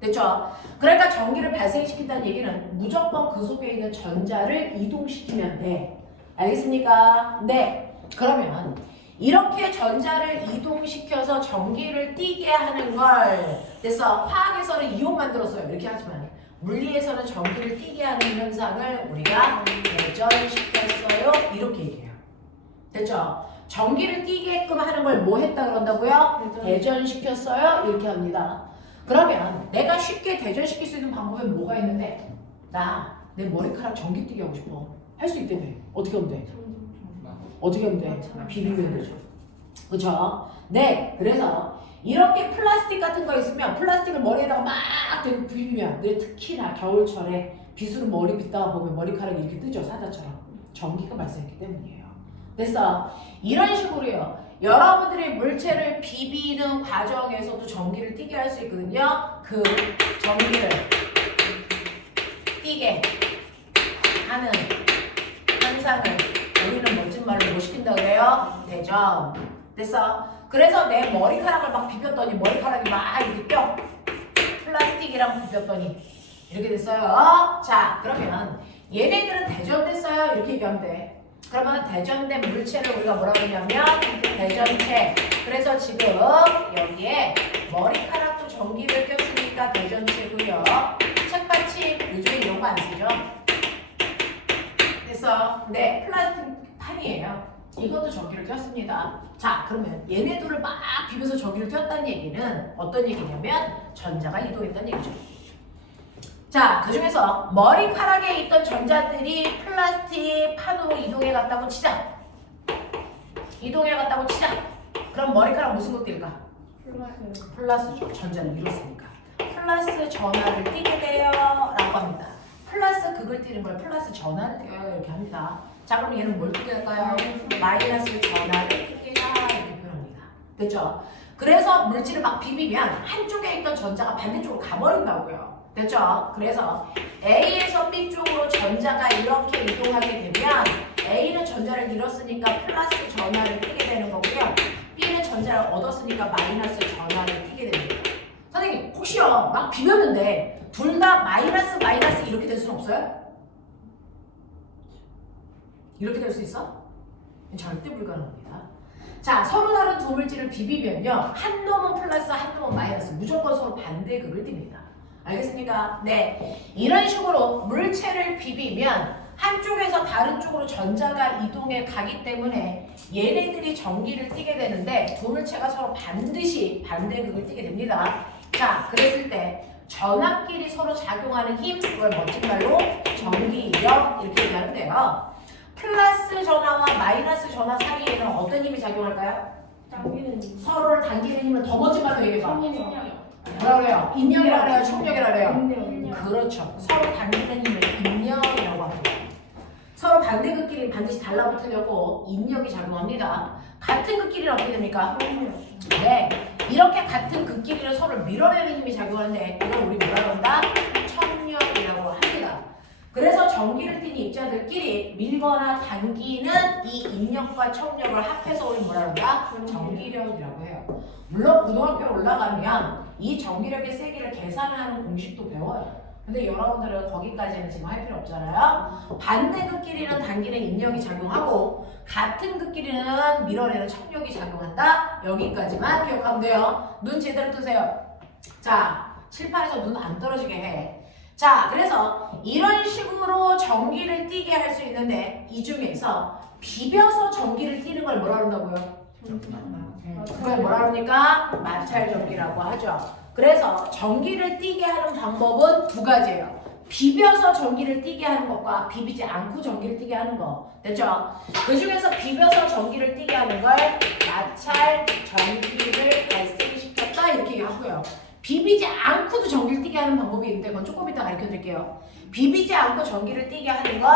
됐죠? 그러니까 전기를 발생시킨다는 얘기는 무조건 그 속에 있는 전자를 이동시키면 돼. 알겠습니까? 네. 그러면 이렇게 전자를 이동시켜서 전기를 띠게 하는 걸 그래서 화학에서는 이온 만들었어요. 이렇게 하지만 물리에서는 전기를 띠게 하는 현상을 우리가 대전시켰어요. 이렇게 얘기해요. 됐죠? 전기를 띠게끔 하는 걸 뭐 했다 그런다고요? 대전시켰어요. 이렇게 합니다. 그러면 내가 쉽게 대전시킬 수 있는 방법에 뭐가 있는데 나 내 머리카락 전기 띠게 하고 싶어. 할 수 있다며. 어떻게 하면 돼? 어떻게 하면 돼? 비비면 되죠. 그쵸? 네, 그래서 이렇게 플라스틱 같은 거 있으면 플라스틱을 머리에다가 막 대고 비비면 특히나 겨울철에 빗으로 머리 빗다가 보면 머리카락이 이렇게 뜨죠. 사자처럼. 전기가 발생했기 때문이에요. 됐어? 이런 식으로요. 여러분들이 물체를 비비는 과정에서도 전기를 띠게 할 수 있거든요. 그 전기를 띠게 하는 현상을 우리는 멋진 말로 뭐 시킨다 그래요? 대전. 됐어? 그래서 내 머리카락을 막 비볐더니 머리카락이 막 이렇게 뼈 플라스틱이랑 비볐더니 이렇게 됐어요. 자, 그러면 얘네들은 대전됐어요. 이렇게 얘기하면 돼. 그러면 대전된 물체를 우리가 뭐라고 하냐면 대전체. 그래서 지금 여기에 머리카락도 전기를 꼈으니까 대전체고요. 책받침 요즘에 이런 거 안 쓰죠? 됐어? 네, 플라스틱 판이에요. 이것도 전기를 꼈습니다. 자, 그러면 얘네들을 막 비벼서 전기를 꼈다는 얘기는 어떤 얘기냐면 전자가 이동했다는 얘기죠. 자, 그 중에서 머리카락에 있던 전자들이 플라스틱 판으로 이동해 갔다고 치자. 이동해 갔다고 치자. 그럼 머리카락 무슨 것들일까? 플러스 전자를 이뤘으니까. 플러스 전화를 띠게 돼요. 라고 합니다. 플러스 극을 띠는 걸 플러스 전화를 띄어요. 이렇게 합니다. 자, 그럼 얘는 뭘 띠게 할까요? 마이너스 전화를 띠게다. 이렇게 표현합니다. 됐죠? 그래서 물질을 막 비비면 한쪽에 있던 전자가 반대쪽으로 가버린다고요. 됐죠? 그래서 A에서 B 쪽으로 전자가 이렇게 이동하게 되면 A는 전자를 잃었으니까 플러스 전화를 띠게 되는 거고요. B는 전자를 얻었으니까 마이너스 전화를 띠게 됩니다. 선생님, 혹시요 막 비볐는데 둘 다 마이너스 이렇게 될 수는 없어요? 이렇게 될 수 있어? 절대 불가능합니다. 자, 서로 다른 두 물질을 비비면요 한 놈은 플러스 한 놈은 마이너스 무조건 서로 반대극을 띱니다. 알겠습니까? 네, 이런 식으로 물체를 비비면 한쪽에서 다른 쪽으로 전자가 이동해 가기 때문에 얘네들이 전기를 띠게 되는데 두 물체가 서로 반드시 반대극을 띠게 됩니다. 자, 그랬을 때 전압끼리 서로 작용하는 힘, 그걸 멋진 말로 전기력 이렇게 얘기하는데요. 플러스 전화와 마이너스 전화 사이에는 어떤 힘이 작용할까요? 서로를 당기는 힘을 더 멋진 말로 얘기해봐. 뭐라 그래요? 인력이라 그래요? 청력이라 그래요? 그렇죠. 서로 당기는 힘을 인력이라고 합니다. 서로 반대극끼리 반드시 달라붙으려고 인력이 작용합니다. 같은 극끼리는 어떻게 됩니까? 네, 이렇게 같은 극끼리를 서로 밀어내는 힘이 작용하는데 이걸 우리 뭐라 그런다? 청력이라고 합니다. 그래서 전기를 띠는 입자들끼리 밀거나 당기는 이 인력과 청력을 합해서 우리 뭐라 그런다? 전기력이라고 해요. 물론 고등학교에 올라가면 이 전기력의 세기를 계산하는 공식도 배워요. 근데 여러분들은 거기까지는 지금 할 필요 없잖아요. 반대 극끼리는 당기는 인력이 작용하고 같은 극끼리는 밀어내는 청력이 작용한다. 여기까지만 기억하면 돼요. 눈 제대로 뜨세요. 자, 칠판에서 눈 안 떨어지게 해. 자, 그래서 이런 식으로 전기를 띠게 할 수 있는데 이 중에서 비벼서 전기를 띠는 걸 뭐라 그런다고요? 그걸 뭐라 그럽니까? 마찰 전기라고 하죠. 그래서 전기를 띠게 하는 방법은 두 가지예요. 비벼서 전기를 띠게 하는 것과 비비지 않고 전기를 띠게 하는 거. 됐죠? 그 중에서 비벼서 전기를 띠게 하는 걸 마찰 전기를 발생시켰다 이렇게 얘기하고요. 비비지 않고도 전기를 띠게 하는 방법이 있는데 그건 조금 이따 가르쳐 드릴게요. 비비지 않고 전기를 띠게 하는 건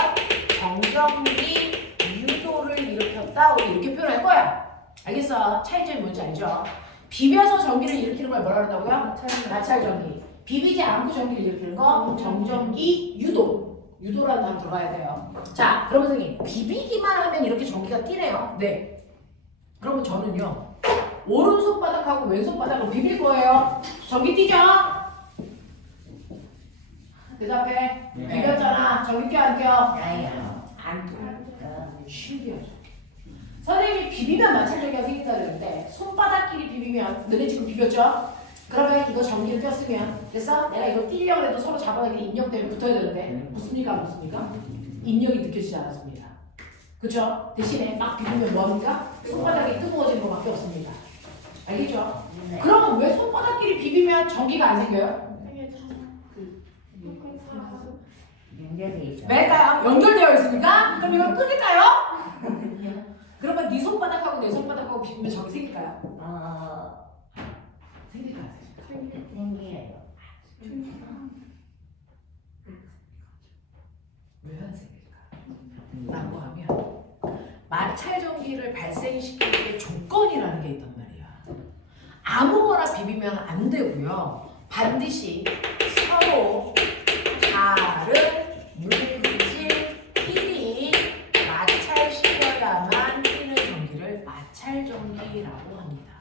정전기 유도를 일으켰다. 우리 이렇게 표현할 거야. 알겠어? 차이점이 뭔지 알죠? 비벼서 전기를 일으키는 걸 뭐라 그런다고요? 마찰 전기. 비비지 않고 전기를 일으키는 거 정전기 유도. 유도라는 단어 들어가야 돼요. 자, 그러면 선생님 비비기만 하면 이렇게 전기가 띠네요. 네. 그러면 저는요 오른손바닥하고 왼손바닥을 비빌 거예요. 전기 띠죠? 대답해. 네. 비볐잖아. 전기 껴 안 껴? 야야. 안 껴. 신기하죠. 선생님이 비비면 마찰적이가 생긴다 그랬는데 손바닥끼리 비비면 너네 지금 비볐죠? 그러면 이거 전기를 꼈으면 됐어? 내가 이거 띄려고 해도 서로 잡아당기는 인력 때문에 붙어야 되는데 붙습니까 안 붙습니까? 인력이 느껴지지 않았습니다. 그쵸? 대신에 막 비비면 뭐합니까? 손바닥이 뜨거워지는 것밖에 없습니다. 알겠죠? 네. 그러면 왜 손바닥끼리 비비면 전기가 안 생겨요? 연결돼 있어. 왜일까요? 연결되어 있으니까? 그럼 이걸 끊을까요? 그러면 네 손바닥하고 내 손바닥하고 비비면 전기 생길까요? 생길까요? 생기해요. 왜 안 생길까? 라고 하면 마찰 전기를 발생시키는 조건이라는 게 있단 말이야. 아무거나 비비면 안 되고요. 반드시 서로 다른 물질끼리 마찰시켜야만 튀는 전기를 마찰 전기라고 합니다.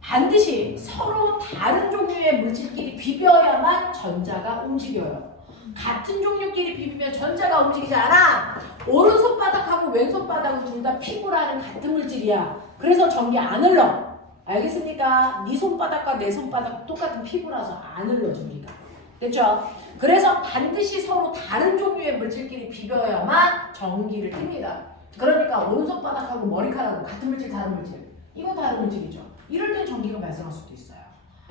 반드시 서로 다른 종류의 물질끼리 비벼야만 전자가 움직여요. 같은 종류끼리 비비면 전자가 움직이지 않아. 오른손바닥하고 왼손바닥은 둘 다 피부라는 같은 물질이야. 그래서 전기 안 흘러. 알겠습니까? 네 손바닥과 내 손바닥 똑같은 피부라서 안 흘러 전기가. 됐죠? 그래서 반드시 서로 다른 종류의 물질끼리 비벼야만 전기를 띱니다. 그러니까 오른손바닥하고 머리카락은 같은 물질 다른 물질. 이건 다른 물질이죠. 이럴 땐 전기가 발생할 수도 있어요.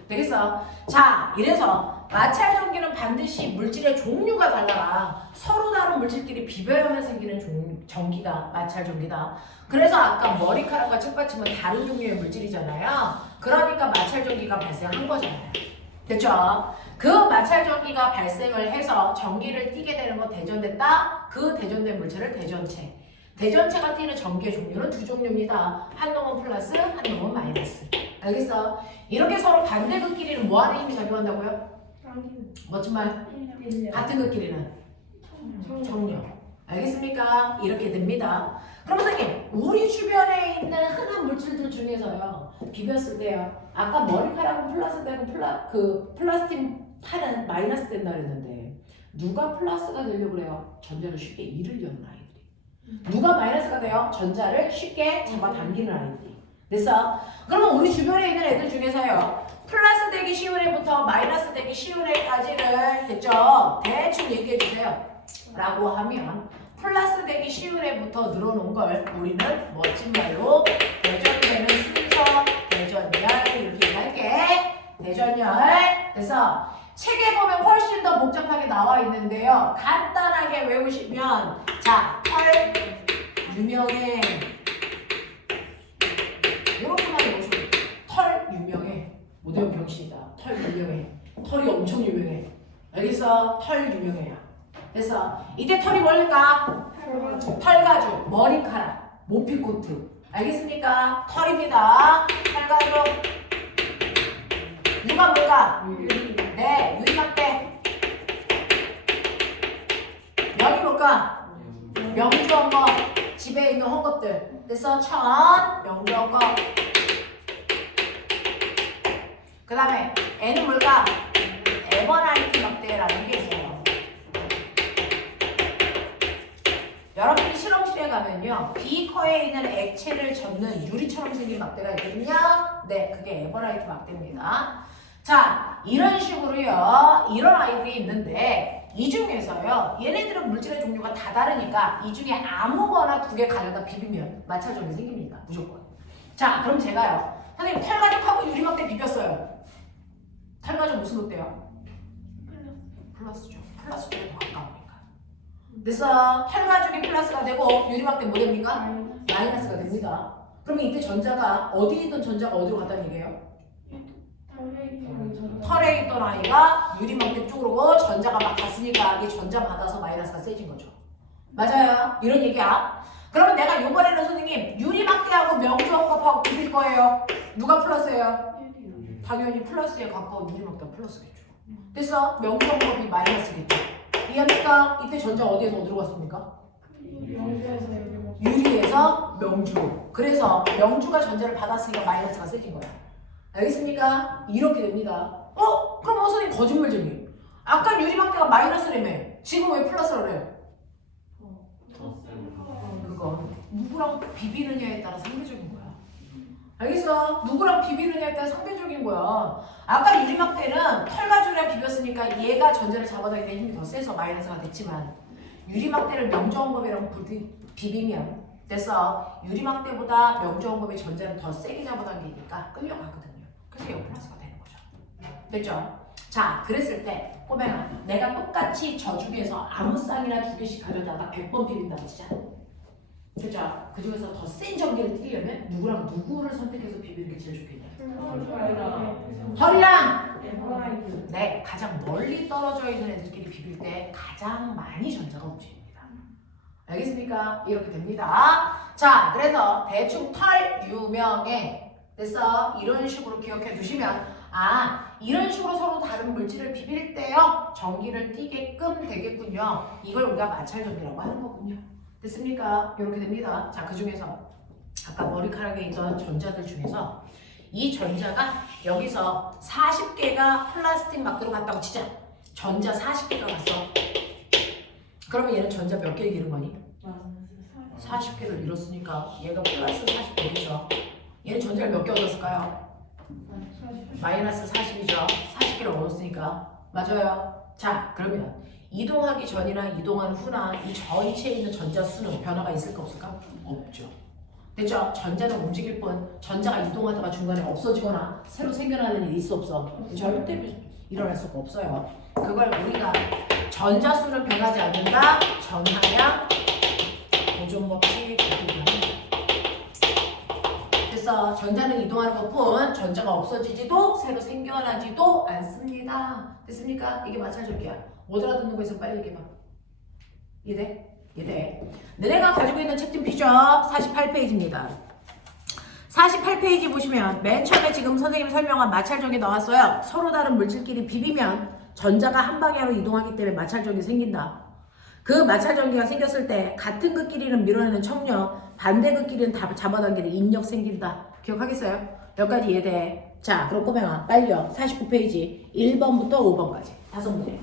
되겠어? 자, 이래서 마찰 전기는 반드시 물질의 종류가 달라. 서로 다른 물질끼리 비벼야만 생기는 전기가 마찰 전기다. 그래서 아까 머리카락과 책받침은 다른 종류의 물질이잖아요. 그러니까 마찰 전기가 발생한 거잖아요. 됐죠? 그 마찰 전기가 발생을 해서 전기를 띠게 되는 건 대전됐다. 그 대전된 물질을 대전체. 대전체가 띠는 전기의 종류는 두 종류입니다. 한 놈은 플러스, 한 놈은 마이너스. 알겠어? 이렇게 서로 반대 극끼리는 뭐하는 힘이 작용한다고요? 멋진 말. 같은 극끼리는 정력. 알겠습니까? 이렇게 됩니다. 그럼 선생님, 우리 주변에 있는 흔한 물질들 중에서요, 비볐을 때요. 아까 머리카락은 플러스 되고 플라스틱 팔은 마이너스 된다 그랬는데 누가 플러스가 되려고 그래요? 전자를 쉽게 잃으려는 아이들이. 누가 마이너스가 돼요? 전자를 쉽게 잡아당기는 아이들이. 됐어? 그러면 우리 주변에 있는 애들 중에서요, 플러스 되기 쉬운 애부터 마이너스 되기 쉬운 애까지를 됐죠? 대충 얘기해 주세요. 라고 하면 플러스 되기 쉬운 애부터 늘어놓은 걸 우리는 멋진 말로 대전되는 순서, 대전열 이렇게 얘기할게. 대전열. 그래서 책에 보면 훨씬 더 복잡하게 나와 있는데요. 간단하게 외우시면 자, 털 유명해. 이렇게만 외우시면 털 유명해. 모델 병신이다. 털 유명해. 털이 엄청 유명해. 알겠어? 털 유명해요. 그래서 이때 털이 뭘까? 털가죽, 머리카락, 모피코트. 알겠습니까? 털입니다. 털가죽. 누가 뭘까? 네, 유리막대. 명이 뭘까? 명주헌거. 집에 있는 헌것들. 그래서 천, 명주헌거. 그 다음에 N은 뭘까? 에버나이트 막대라는 게 있어요. 여러분이 실험실에 가면요, 비커에 있는 액체를 젓는 유리처럼 생긴 막대가 있거든요. 네, 그게 에버라이트 막대입니다. 자, 이런 식으로요, 이런 아이들이 있는데 이 중에서요, 얘네들은 물질의 종류가 다 다르니까 이 중에 아무거나 두 개 가져다 비비면 마찰점이 생깁니다. 무조건. 자, 그럼 제가요, 선생님 털가죽하고 유리막대 비볐어요. 털가죽 무슨 막대요? 플러스죠. 플러스가 더 가까우니까. 그래서 털가죽이 플러스가 되고 유리막대 뭐 됩니까? 마이너스가 됩니다. 그러면 이때 전자가 어디에 있던 전자가 어디로 갔다는 얘기예요? 털에 있던 아이가 유리막대 쪽으로 전자가 막 갔으니까 이 전자 받아서 마이너스가 세진 거죠. 맞아요. 이런 얘기야. 그러면 내가 이번에는 선생님 유리막대하고 명주헌겁하고 비빌 거예요. 누가 플러스예요? 당연히 플러스에 가까운 유리막대가 플러스겠죠. 됐어? 명주헌겁이 마이너스겠죠. 이해합니까? 이때 전자 어디에서 어디로 갔습니까? 유리에서 명주. 그래서 명주가 전자를 받았으니까 마이너스가 세진 거야. 알겠습니까? 이렇게 됩니다. 그럼 선생님 거짓말쟁이. 아까 유리막대가 마이너스라며. 지금 왜 플러스라 그래요? 그거 누구랑 비비느냐에 따라 상대적인 거야. 알겠어? 누구랑 비비느냐에 따라 상대적인 거야. 아까 유리막대는 털가죽이랑 비볐으니까 얘가 전자를 잡아당기는 힘이 더 세서 마이너스가 됐지만 유리막대를 명저항법이랑 비비면 됐어. 유리막대보다 명저항법의 전자는 더 세게 잡아당기니까 끌려가거든요. 그래서 얘가 플러스가 되는 거죠. 됐죠? 자, 그랬을 때 꼬맹아, 내가 똑같이 저 중에서 아무 쌍이나 두 개씩 가져다가 100번 비빈다고 치자. 그죠? 그 중에서 더 센 전기를 띄려면 누구랑 누구를 선택해서 비비는 게 제일 좋겠냐? 헐이랑 네, 가장 멀리 떨어져 있는 애들끼리 비빌 때 가장 많이 전자가 움직입니다. 알겠습니까? 이렇게 됩니다. 자, 그래서 대충 털 유명해. 됐어? 이런 식으로 기억해 두시면 이런 식으로 서로 다른 물질을 비빌 때요 전기를 띠게끔 되겠군요. 이걸 우리가 마찰전기라고 하는 거군요. 됐습니까? 이렇게 됩니다. 자, 그 중에서 아까 머리카락에 있던 전자들 중에서 이 전자가 여기서 40개가 플라스틱 막대로 갔다고 치자. 전자 40개가 갔어. 그러면 얘는 전자 몇 개를 잃은 거니? 40개를 잃었으니까 얘가 플러스 40개죠. 얘는 전자를 몇 개 얻었을까요? 마이너스 40이죠. 40개를 얻었으니까. 맞아요. 자, 그러면 이동하기 전이나 이동한 후나 이 전체에 있는 전자 수는 변화가 있을까 없을까? 없죠. 됐죠? 전자는 움직일 뿐 전자가 이동하다가 중간에 없어지거나 새로 생겨나는 일이 있어 없어? 절대 일어날 수가 없어요. 그걸 우리가 전자 수는 변하지 않는다. 전하량 보존 법칙 이렇게 합니다. 그래서 전자는 이동하는 것뿐 전자가 없어지지도 새로 생겨나지도 않습니다. 됐습니까? 이게 마찰전기야. 못 알아듣는 거 있으면 빨리 얘기해봐. 이해돼? 이해돼? 너네가 가지고 있는 책 좀 피죠. 48페이지입니다. 48페이지 보시면 맨 처음에 지금 선생님이 설명한 마찰전기 나왔어요. 서로 다른 물질끼리 비비면 전자가 한 방향으로 이동하기 때문에 마찰전기 생긴다. 그 마찰전기가 생겼을 때 같은 극끼리는 밀어내는 척력, 반대 극끼리는 잡아당기는 인력 생긴다. 기억하겠어요? 여기까지 이해돼? 자, 그럼 꼬맹아 빨리요. 49페이지 1번부터 5번까지 5문제.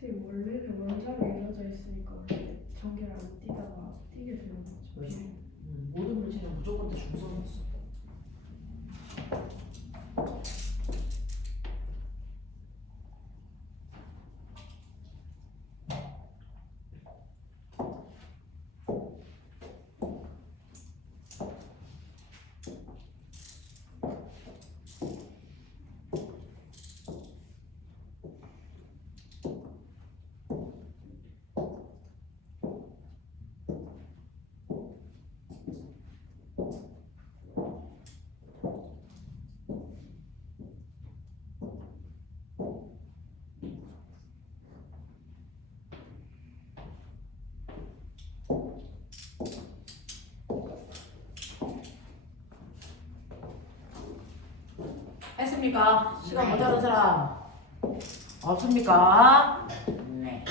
지금 원래는 원자로 이루어져 있으니까 전기를 안 띄다가 띄게 되는 거죠. 그렇죠. 모든 물질은 무조건 다 중성이 있어. 했습니까? 시간 모자란 사람 없습니까? 네.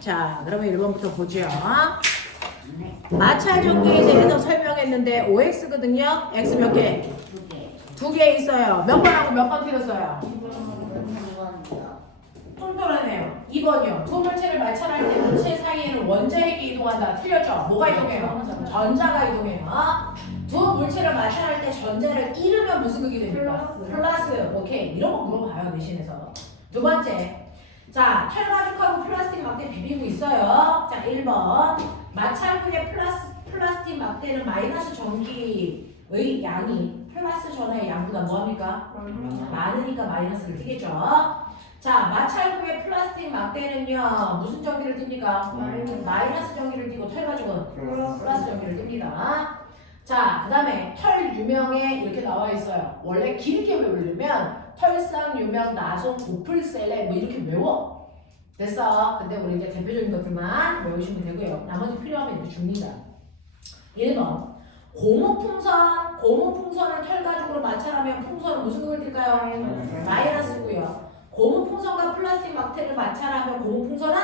자, 그러면 1번부터 보죠. 네. 마찰 전기에 대해서 설명했는데 OX거든요. X 몇 개? 2개. 2개 있어요. 몇 번하고 몇 번 틀렸어요? 2번이요. 똘똘하네요. 2번이요. 두 물체를 마찰할 때 물체 사이에는 원자핵이 이동한다. 틀렸죠? 뭐가 이동해요? 전자가 이동해요. 두 물체를 마찰할 때 전자를 잃으면 무슨 극이 됩니까? 플러스. 오케이. 이런 거 물어봐요. 내신에서. 두 번째. 자, 털가죽하고 플라스틱 막대 비비고 있어요. 자, 1번. 마찰 후에 플라스틱 막대는 마이너스 전기의 양이 플러스 전하의 양보다 뭐합니까? 많으니까 마이너스를 띄겠죠. 자, 마찰 후에 플라스틱 막대는요, 무슨 전기를 띱니까? 마이너스 전기를 띄고 털가죽은 플러스 전기를 띱니다. 자, 그 다음에 털 유명에 이렇게 나와 있어요. 원래 길게 외우려면 털상 유명 나손 고플셀레 뭐 이렇게 외워. 됐어. 근데 우리 이제 대표적인 것들만 외우시면 되고요. 나머지 필요하면 이제 줍니다. 1번. 고무풍선을 털가죽으로 마찰하면 풍선은 무슨 극을 띨까요? 마이너스고요. 고무풍선과 플라스틱 막대를 마찰하면 고무풍선은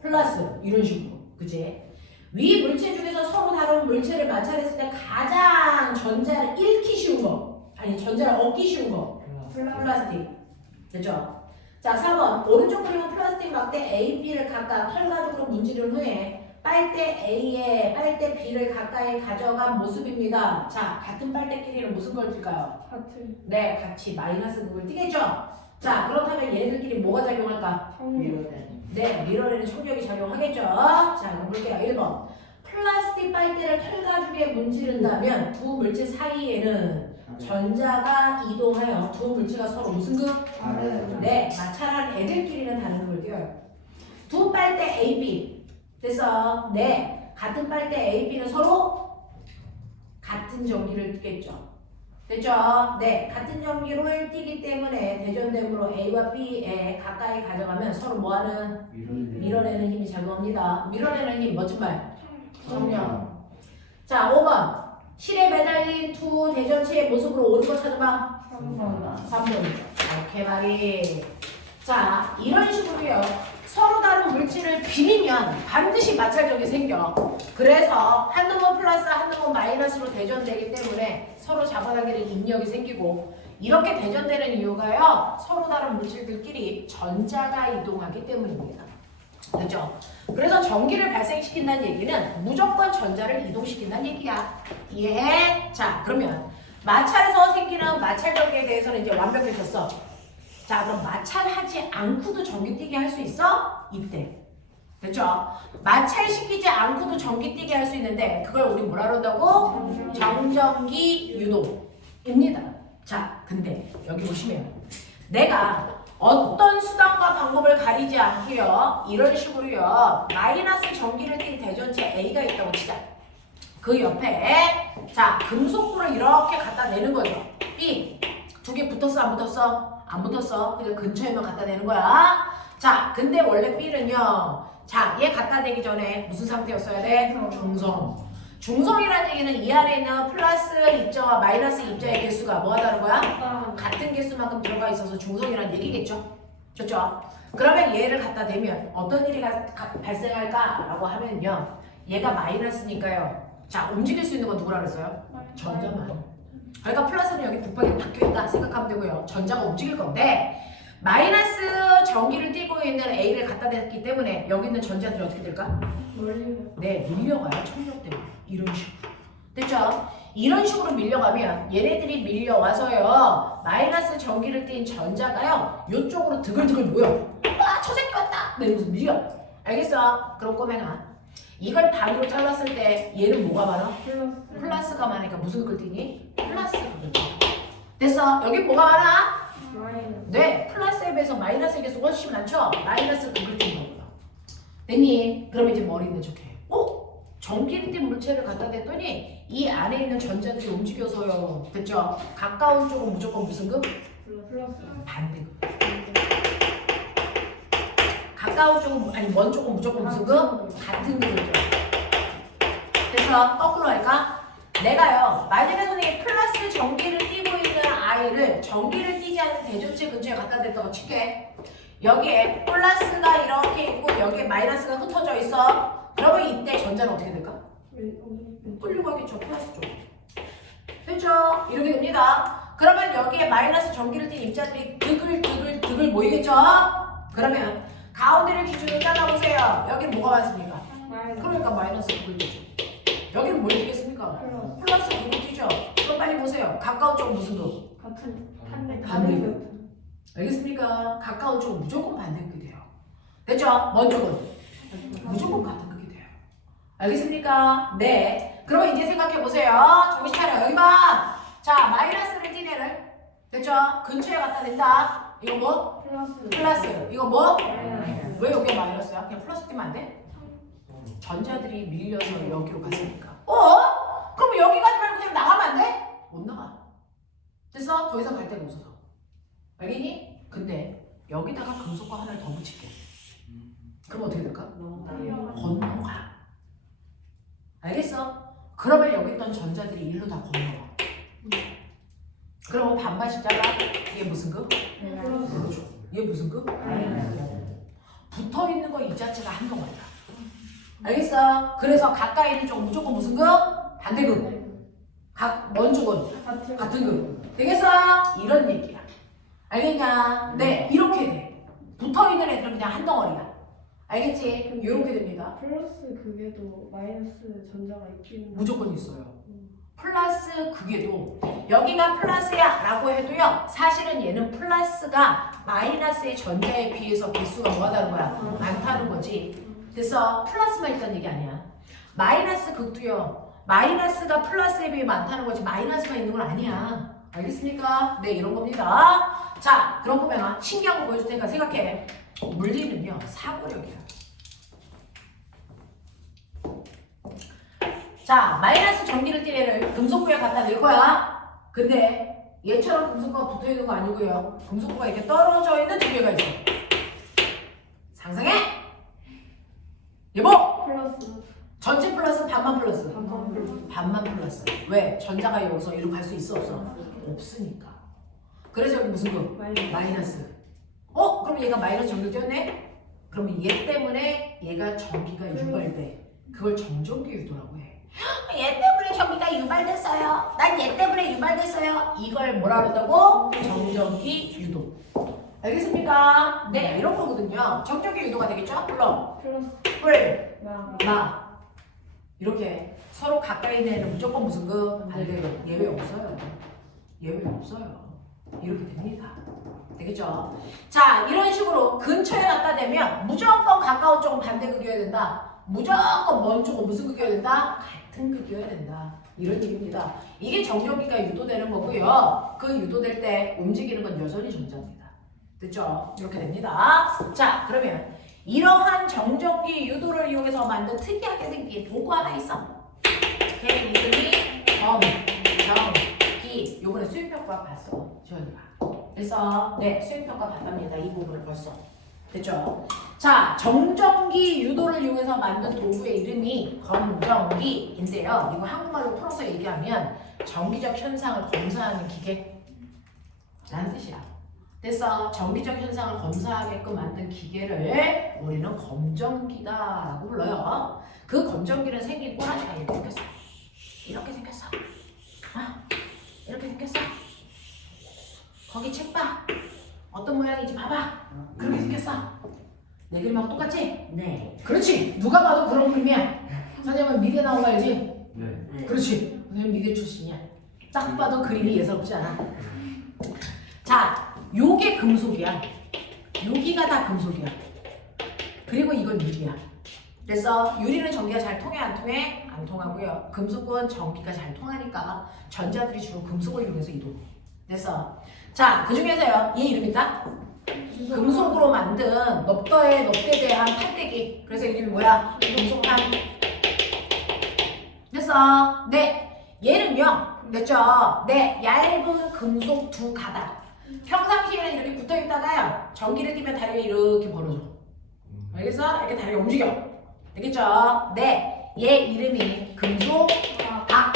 플러스. 이런 식으로. 그치? 위 물체 중에서 서로 다른 물체를 마찰했을 때 가장 전자를 잃기 쉬운 거, 아니 전자를 얻기 쉬운 거, 플라스틱. 됐죠? 자, 4번. 오른쪽 그림은 플라스틱 막대 A, B를 각각 털가죽으로 문지른 후에 빨대 A에 빨대 B를 가까이 가져간 모습입니다. 자, 같은 빨대끼리는 무슨 걸 뜰까요? 같은 네, 같이 마이너스 극을 띄겠죠? 자, 그렇다면 얘네들끼리 뭐가 작용할까? 네, 밀어내는 청력이 작용하겠죠? 자, 그럼 볼게요. 1번. 플라스틱 빨대를 털가죽에 문지른다면 두 물체 사이에는 전자가 이동하여 두 물체가 서로 무슨 극? 네, 마찰한 애들끼리는 다른 극을 띄어요. 두 빨대 A, B. 그래서 네, 같은 빨대 A, B는 서로 같은 전기를 띠겠죠. 됐죠? 네, 같은 전기를 띠기 때문에 대전됨으로 A와 B에 가까이 가져가면 서로 뭐하는? 밀어내는 힘이 작용합니다. 밀어내는 힘, 멋진 말. 정령. 자, 5번. 실에 매달린 두 대전체의 모습으로 오는 거 찾아봐. 3번. 오케이, 말이. 자, 이런 식으로요. 서로 다른 물질을 비비면 반드시 마찰력이 생겨. 그래서 한 놈은 플러스 한 놈은 마이너스로 대전되기 때문에 서로 잡아당기는 인력이 생기고, 이렇게 대전되는 이유가요, 서로 다른 물질들끼리 전자가 이동하기 때문입니다. 그죠? 그래서 전기를 발생시킨다는 얘기는 무조건 전자를 이동시킨다는 얘기야. 이해해? 자, 그러면 마찰에서 생기는 마찰 전기에 대해서는 이제 완벽해졌어. 자, 그럼 마찰하지 않고도 전기 뛰게 할 수 있어? 이때. 됐죠? 마찰시키지 않고도 전기 뛰게 할 수 있는데 그걸 우리 뭐라 그런다고? 정전기 유도입니다. 자, 근데 여기 보시면 내가 어떤 수단과 방법을 가리지 않고요, 이런 식으로요, 마이너스 전기를 띈 대전체 A가 있다고 치자. 그 옆에 자, 금속구를 이렇게 갖다 내는 거죠. B. 두 개 붙었어, 안 붙었어? 안 붙었어. 그냥 근처에만 갖다 대는 거야. 자, 근데 원래 B는요, 자, 얘 갖다 대기 전에 무슨 상태였어야 돼? 중성. 중성이라는 얘기는 이 안에 있는 플러스 입자와 마이너스 입자의 개수가 뭐 하다는 거야? 같은 개수만큼 들어가 있어서 중성이라는 얘기겠죠? 좋죠? 그러면 얘를 갖다 대면 어떤 일이 발생할까라고 하면요, 얘가 마이너스니까요. 자, 움직일 수 있는 건 누구라 그랬어요? 전자만. 그러니까 플러스는 여기 북방에 박혀있다 생각하면 되고요. 전자가 움직일 건데, 마이너스 전기를 띠고 있는 A를 갖다 댔기 때문에 여기 있는 전자들이 어떻게 될까? 네, 밀려가요. 청력 때문에. 이런 식으로. 됐죠? 이런 식으로 밀려가면 얘네들이 밀려와서요, 마이너스 전기를 띈 전자가요, 이쪽으로 드글드글 모여. 와, 저 새끼 왔다! 네, 무슨 밀려. 알겠어? 그럼 꼬매나. 이걸 반으로 잘랐을 때 얘는 뭐가 많아? 플러스가 많으니까 무슨 극을 띠니? 플러스 극을 띠니. 됐어? 여기 뭐가 많아? 네, 플러스에 비해서 마이너스의 개수 훨씬 많죠? 마이너스 극을 띠는 거고요. 됐니? 그럼 이제 머리 있는 척해. 전기를 띤 물체를 갖다 댔더니 이 안에 있는 전자들이 움직여서요. 됐죠? 가까운 쪽은 무조건 무슨 극? 반대극. 가까운 쪽은, 아니 먼 쪽은 무조건 무슨 극? 같은 극이죠. 그래서 거꾸로 할까? 내가요, 만약에 선생님이 플러스 전기를 띠고 있는 아이를 전기를 띠지 않는 대전체 근처에 갖다 댔다고 칠게. 여기에 플러스가 이렇게 있고 여기에 마이너스가 흩어져 있어. 그러면 이때 전자는 어떻게 될까? 왼 끌리고 하겠죠. 플러스 쪽. 됐죠? 이렇게 됩니다. 그러면 여기에 마이너스 전기를 띤 입자들이 드글 모이겠죠? 그러면 가운데를 기준으로 잘라보세요. 여기는 뭐가 많습니까? 그러니까 마이너스 그걸 띄죠. 여기는 뭘 띄겠습니까? 플러스 그걸 띄죠. 그럼 빨리 보세요. 가까운 쪽은 무슨 거? 같은 반대. 알겠습니까? 가까운 쪽은 무조건 반대극이 돼요. 됐죠? 먼 쪽은 무조건 같은 극이 돼요. 알겠습니까? 네. 그러면 이제 생각해보세요. 정신 차려. 여기 봐. 자, 마이너스를 띈 애를 됐죠? 근처에 갖다 댄다. 이거 뭐? 플러스. 이거 뭐? 왜 여기가 마이너스야? 그냥 플러스 띄면 안 돼? 전자들이 밀려서 여기로 갔으니까. 그럼 여기 가지 말고 그냥 나가면 안 돼? 못 나가. 됐어? 더 이상 갈 데가 없어서. 알겠니? 근데 여기다가 금속과 하나를 더 붙일게. 그럼 어떻게 될까? 건너가. 알겠어? 그러면 여기 있던 전자들이 일로 다 건너가. 그러면 반반씩 잘라. 이게 무슨 급? 그렇죠. 얘 무슨 급? 붙어 있는 거 이 자체가 한 덩어리야. 알겠어? 그래서 가까이 있는 쪽은 무조건 무슨 급? 반대급. 먼 쪽은 같은 급. 되겠어? 이런 얘기야. 알겠냐? 네, 이렇게 돼. 붙어 있는 애들은 그냥 한 덩어리야. 알겠지? 이렇게 됩니다. 플러스 극에도 마이너스 전자가 있긴 무조건 있어요. 플러스 극에도 여기가 플러스야 라고 해도요, 사실은 얘는 플러스가 마이너스의 전자에 비해서 개수가 뭐가 다른 거야? 많다는 거지. 그래서 플러스만 있다는 얘기 아니야. 마이너스 극도요, 마이너스가 플러스에 비해 많다는 거지 마이너스가 있는 건 아니야. 알겠습니까? 네, 이런 겁니다. 자, 그런 거면 신기한 거 보여줄 테니까 생각해. 물리는요, 사고력이야. 자, 마이너스 전기를 띤 애를 금속구에 갖다 낼 거야. 근데 얘처럼 금속구가 붙어 있는 거 아니고요. 금속구가 이렇게 떨어져 있는 두 개가 있어. 상상해? 여보! 플러스 전체 플러스 반만 플러스. 반반 플러스 반만 플러스. 왜? 전자가 여기서 이리로 갈 수 있어 없어? 없으니까. 그래서 여기 무슨 거? 마이너스. 그럼 얘가 마이너스 전기를 띄었네? 그러면 얘 때문에 얘가 전기가 유발돼. 그걸 정전기 유도라고 해. 얘 때문에 전기가 유발됐어요. 난 얘 때문에 유발됐어요. 이걸 뭐라 그런다고? 정전기 유도. 알겠습니까? 네, 이런 거거든요. 정전기 유도가 되겠죠? 물론 플러스 나 이렇게 서로 가까이 있는 애는 무조건 무슨 그 반대로 예외 없어요. 예외 없어요. 이렇게 됩니다. 되겠죠? 자, 이런 식으로 근처에 갖다 대면 무조건 가까운 쪽은 반대극이어야 된다. 무조건 먼 쪽은 무슨 극이어야 된다? 같은 극이어야 된다. 이런 얘기입니다. 이게 정전기가 유도되는 거고요. 그 유도될 때 움직이는 건 여전히 전자입니다. 됐죠? 이렇게 됩니다. 자, 그러면 이러한 정전기 유도를 이용해서 만든 특이하게 생긴 도구 하나 있어. 걔 이름이 정전기. 요번에 수행평가 봤어, 지원이가. 그래서 네, 수행평가 봤답니다. 이 부분을 벌써. 됐죠? 자, 정전기 유도를 이용해서 만든 도구의 이름이 검정기인데요. 이거 한국말로 풀어서 얘기하면 정기적 현상을 검사하는 기계라는 뜻이야. 그래서 정기적 현상을 검사하게끔 만든 기계를 우리는 검정기다라고 불러요. 그 검정기는 생긴 꼬라지가 이렇게 생겼어. 이렇게 생겼어. 이렇게 생겼어. 거기 책 봐. 어떤 모양인지 봐봐. 그렇게 생겼어. 내 그림하고 똑같지? 네. 그렇지. 누가 봐도 그런 그림이야. 선생님은 미대 나온 거 알지? 네. 그렇지. 선생님 미대 출신이야. 딱 봐도 그림이 예사롭지 않아. 자, 요게 금속이야. 여기가 다 금속이야. 그리고 이건 유리야. 그래서 유리는 전기가 잘 통해 안 통해? 안 통하고요. 금속은 전기가 잘 통하니까 전자들이 주로 금속을 이용해서 이동. 그래서 자, 그 중에서요, 얘 이름 있다? 금속으로 만든 넙더에 넙대대한 판때기. 그래서 이름이 뭐야? 금속판. 됐어? 네, 얘는요, 됐죠? 네, 얇은 금속 두 가닥. 평상시에는 이렇게 붙어있다가요, 전기를 띄면 다리가 이렇게 벌어져. 알겠어? 이렇게 다리가 움직여. 되겠죠? 네, 얘 이름이 금속 박.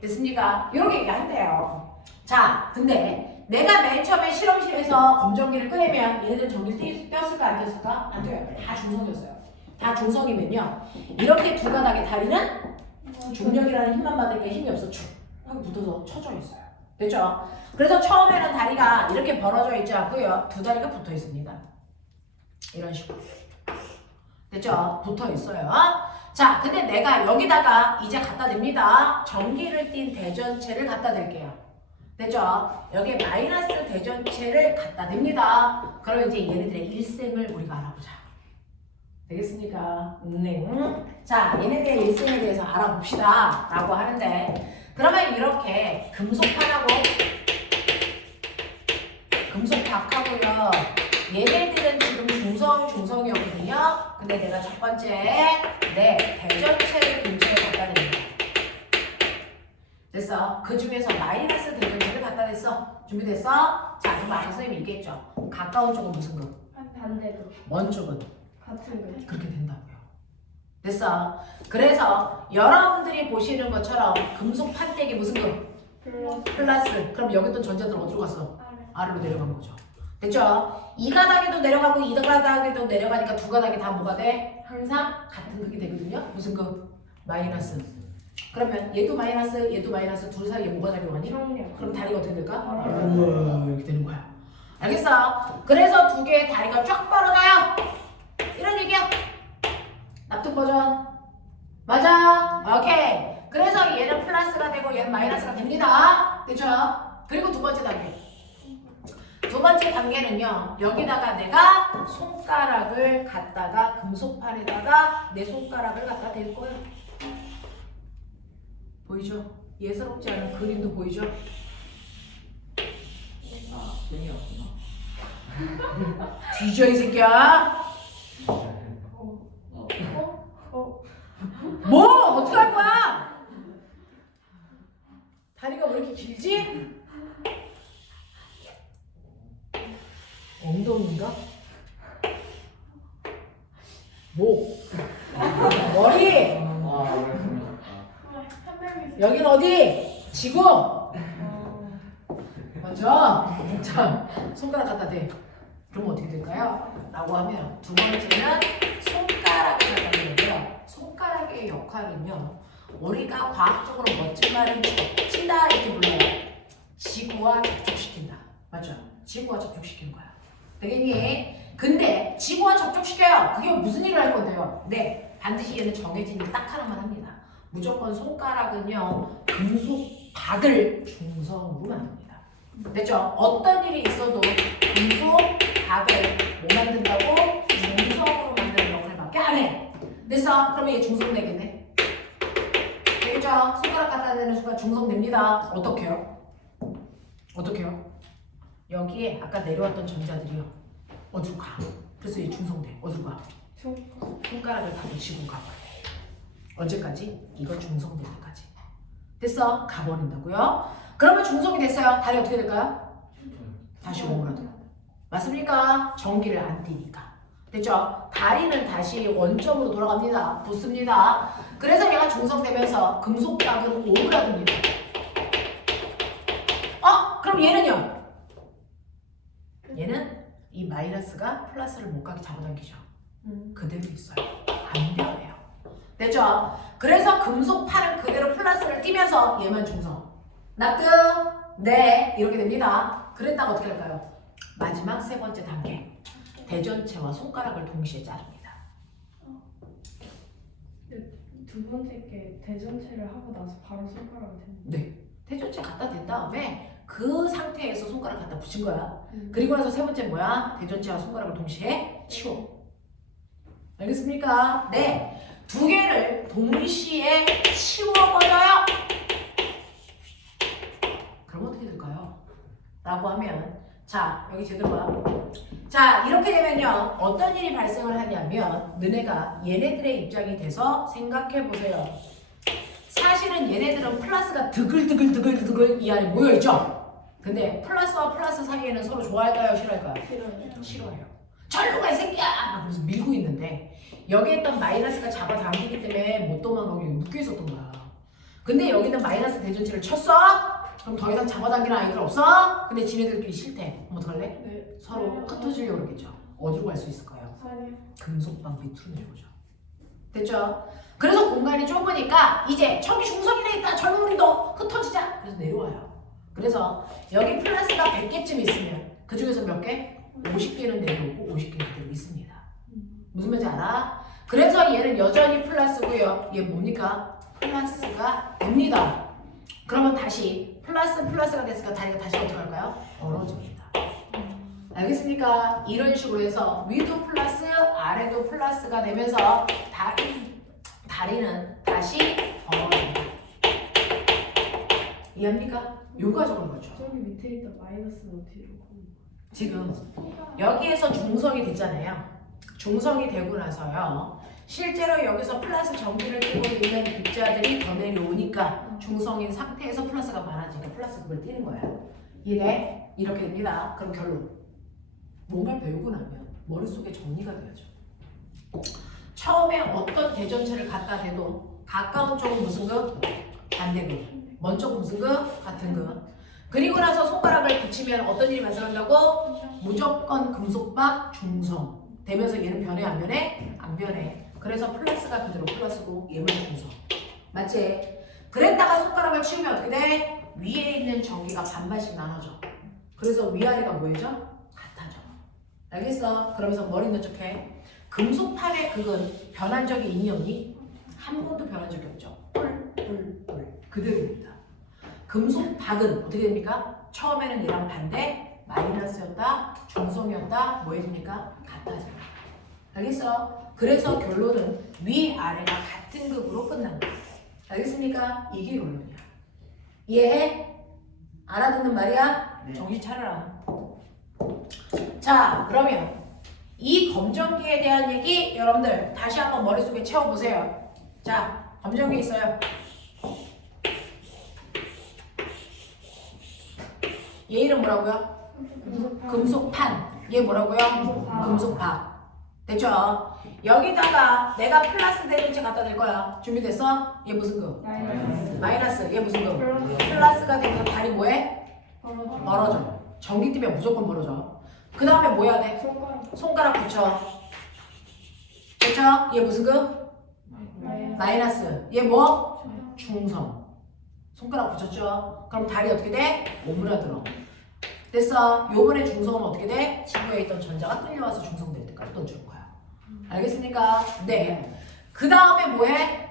됐습니까? 이렇게 얘기한대요. 자, 근데 내가 맨 처음에 실험실에서 검정기를 꺼내면 얘네들 전기를 띄었을까 안 띄었을까? 안 띄어요. 다 중성이었어요. 다 중성이면요. 이렇게 두 가닥의 다리는 중력이라는 힘만 받으니까 힘이 없어. 쭉 하고 붙어서 쳐져 있어요. 됐죠? 그래서 처음에는 다리가 이렇게 벌어져 있지 않고요. 두 다리가 붙어 있습니다. 이런 식으로. 됐죠? 붙어 있어요. 자, 근데 내가 여기다가 이제 갖다 댑니다. 전기를 띤 대전체를 갖다 댈게요. 됐죠? 여기에 마이너스 대전체를 갖다 댑니다. 그러면 이제 얘네들의 일생을 우리가 알아보자. 되겠습니까? 네. 자, 얘네들의 일생에 대해서 알아봅시다. 라고 하는데, 그러면 이렇게 금속판하고 금속박하고요. 얘네들은 지금 중성이었거든요. 근데 내가 첫 번째 대전체를 근처에 갖다 댑니다. 됐어. 그 중에서 마이너스 대전체를 갖다 댔어. 준비됐어? 자, 그럼 아까 선생님이 얘기했죠. 가까운 쪽은 무슨 급? 반대도 먼 쪽은? 같은 거. 그렇게 된다고요. 됐어. 그래서 여러분들이 보시는 것처럼 금속 판때기 무슨 급? 플러스. 그럼 여기 있던 전자들은 어디로 갔어? 아래로 내려간 거죠. 됐죠? 이 가닥에도 내려가고 이 가닥에도 내려가니까 두 가닥이 다 뭐가 돼? 항상 같은 극이 되거든요. 무슨 급? 마이너스. 그러면 얘도 마이너스 둘 사이에 뭐가 작용하니? 그럼 다리가 어떻게 될까? 우와, 이렇게 되는 거야. 알겠어? 그래서 두 개의 다리가 쫙 벌어져요. 이런 얘기야. 납득 버전. 맞아? 오케이. 그래서 얘는 플러스가 되고 얘는 마이너스가 됩니다. 됐죠? 그리고 두 번째 단계. 두 번째 단계는요. 여기다가 내가 손가락을 갖다가 금속판에다가 내 손가락을 갖다 댈 거예요. 보이죠? 예사롭지 않은 그림도 보이죠? 아, 땡이었구나. 뒤져 이 새끼야. 뭐? 어떻게 할 거야? 다리가 왜 이렇게 길지? 엉덩이인가? 목, 머리. 아, 어렵습니다. 여긴 어디? 지구. 맞아. 자, 손가락 갖다 대. 그럼 어떻게 될까요? 라고 하면 두 번째는 손가락을 갖다 대고요. 손가락의 역할은요. 우리가 과학적으로 멋진 말은 접친다 이렇게 불러요. 지구와 접촉시킨다. 맞죠? 지구와 접촉시키는 거야. 되겠니? 근데 지구와 접촉시켜요. 그게 무슨 일을 할 건데요? 네, 반드시 얘는 정해진 일 딱 하나만 합니다. 무조건 손가락은요. 금속박을 중성으로 만듭니다. 됐죠? 어떤 일이 있어도 금속박을 뭐 만든다고? 중성으로 만드는 역할밖에 안 해. 됐어? 그러면 얘 중성 되겠네. 되겠죠? 손가락 갖다 대는 순간 중성 됩니다. 어떻게요? 어떻게요? 여기에 아까 내려왔던 전자들이요. 어디로 가? 그래서 얘 중성돼. 어디로 가? 손가락을 다 붙이고 가버려. 언제까지? 이거 중성될 때까지. 됐어? 가버린다고요? 그러면 중성이 됐어요. 다리 어떻게 될까요? 다시 오므라들어. 맞습니까? 전기를 안 띠니까. 됐죠? 다리는 다시 원점으로 돌아갑니다. 붙습니다. 그래서 얘가 중성되면서 금속박은 오므라듭니다. 그럼 얘는요? 얘는 이 마이너스가 플러스를 못 가게 잡아당기죠. 그대로 있어요. 안 변해요. 됐죠? 그래서 금속판은 그대로 플러스를 띄면서 얘만 중성. 납득? 네. 이렇게 됩니다. 그랬다가 어떻게 할까요? 마지막 세 번째 단계. 대전체와 손가락을 동시에 자릅니다. 두 번째 게 대전체를 하고 나서 바로 손가락을 대는 네. 대전체 갖다 댄 다음에 그 상태에서 손가락 갖다 붙인 거야. 그리고 나서 세 번째 뭐야? 대전체와 손가락을 동시에 치워. 알겠습니까? 네. 두 개를 동시에 치워버려요. 그럼 어떻게 될까요? 라고 하면 자, 여기 제대로 봐. 자, 이렇게 되면요. 어떤 일이 발생을 하냐면 너네가 얘네들의 입장이 돼서 생각해 보세요. 사실은 얘네들은 플러스가 드글드글 이 안에 모여있죠? 근데 플러스와 플러스 사이에는 서로 좋아할까요? 싫어할까요? 싫어해요. 절로 가 이 새끼야! 막 그래서 밀고 있는데 여기에 있던 마이너스가 잡아당기기 때문에 못 도망가고 묶여 있었던 거야. 근데 여기는 마이너스 대전체를 쳤어? 그럼 더 이상 잡아당기는 아이들 없어? 근데 지네들끼리 싫대. 그럼 어떡할래? 네. 서로 흩어지려고 그러겠죠. 어디로 갈 수 있을까요? 아니요. 금속방 밑으로 내려오죠. 됐죠? 그래서 공간이 좁으니까 이제 저기 중성이 돼 있다. 젊은 우리 너 흩어지자. 그래서 내려와요. 그래서 여기 플러스가 100개쯤 있으면 그 중에서 몇 개? 50개는 내려오고 50개는 그대로 있습니다. 무슨 말인지 알아? 그래서 얘는 여전히 플러스고요. 얘 뭡니까? 플러스가 됩니다. 그러면 다시 플러스가 됐으니까 다리가 다시 어떻게 할까요? 벌어집니다. 알겠습니까? 이런 식으로 해서 위도 플러스 아래도 플러스가 되면서 다리는 다시 벌어집니다. 이해합니까? 요 과정을 거죠. 저기 밑에 있던 마이너스는 어떻게 되고? 지금 여기에서 중성이 됐잖아요. 중성이 되고 나서요. 실제로 여기서 플러스 전기를 띄고 있는 글자들이 더 내려오니까 중성인 상태에서 플러스가 많아지니까 플러스 그걸 띄는 거예요. 이해? 이렇게 됩니다. 그럼 결론. 뭔가를 배우고 나면 머릿속에 정리가 돼야죠. 처음에 어떤 대전체를 갖다 대도 가까운 쪽은 무슨 그? 반대극. 먼 쪽은 무슨 그? 같은 극. 그리고 나서 손가락을 붙이면 어떤 일이 발생한다고? 무조건 금속박 중성 되면서 얘는 변해 안 변해? 안 변해. 그래서 플러스가 그대로 플러스고 얘만 중성. 맞지? 그랬다가 손가락을 치우면 어떻게 돼? 위에 있는 전기가 반반씩 나눠져. 그래서 위아래가 뭐해져? 같아져. 알겠어? 그러면서 머리 넣는 척해. 금속판의 극은 변한 적이 있니 없니? 한 번도 변한 적이 없죠. 뿔 그대로입니다. 금속박은 어떻게 됩니까? 처음에는 얘랑 반대 마이너스였다 중성이었다 뭐 해집니까? 같아져요. 알겠어? 그래서 결론은 위아래가 같은 극으로 끝난다. 알겠습니까? 이게 결론이야. 이해해? 알아듣는 말이야? 네. 정신 차려라. 자, 그러면 이 검정기에 대한 얘기 여러분들 다시 한번 머릿속에 채워보세요. 자, 검정기 있어요. 얘 이름 뭐라고요? 금속판. 얘 뭐라고요? 금속박. 됐죠? 여기다가 내가 플러스 대전체 갖다 댈 거야. 준비됐어? 얘 무슨 금? 마이너스. 얘 무슨 금? 플러스가 되면 다리 뭐해? 멀어져. 전기 때문에 무조건 멀어져. 그 다음에 뭐 해야 돼? 손가락 붙여. 됐죠? 얘 무슨 금? 마이너스. 얘 뭐? 중성. 손가락 붙였죠? 그럼 다리 어떻게 돼? 오므라들어. 됐어. 요번에 중성은 어떻게 돼? 지구에 있던 전자가 끌려와서 중성될 때까지 떠주는 거야. 알겠습니까? 네. 그 다음에 뭐해?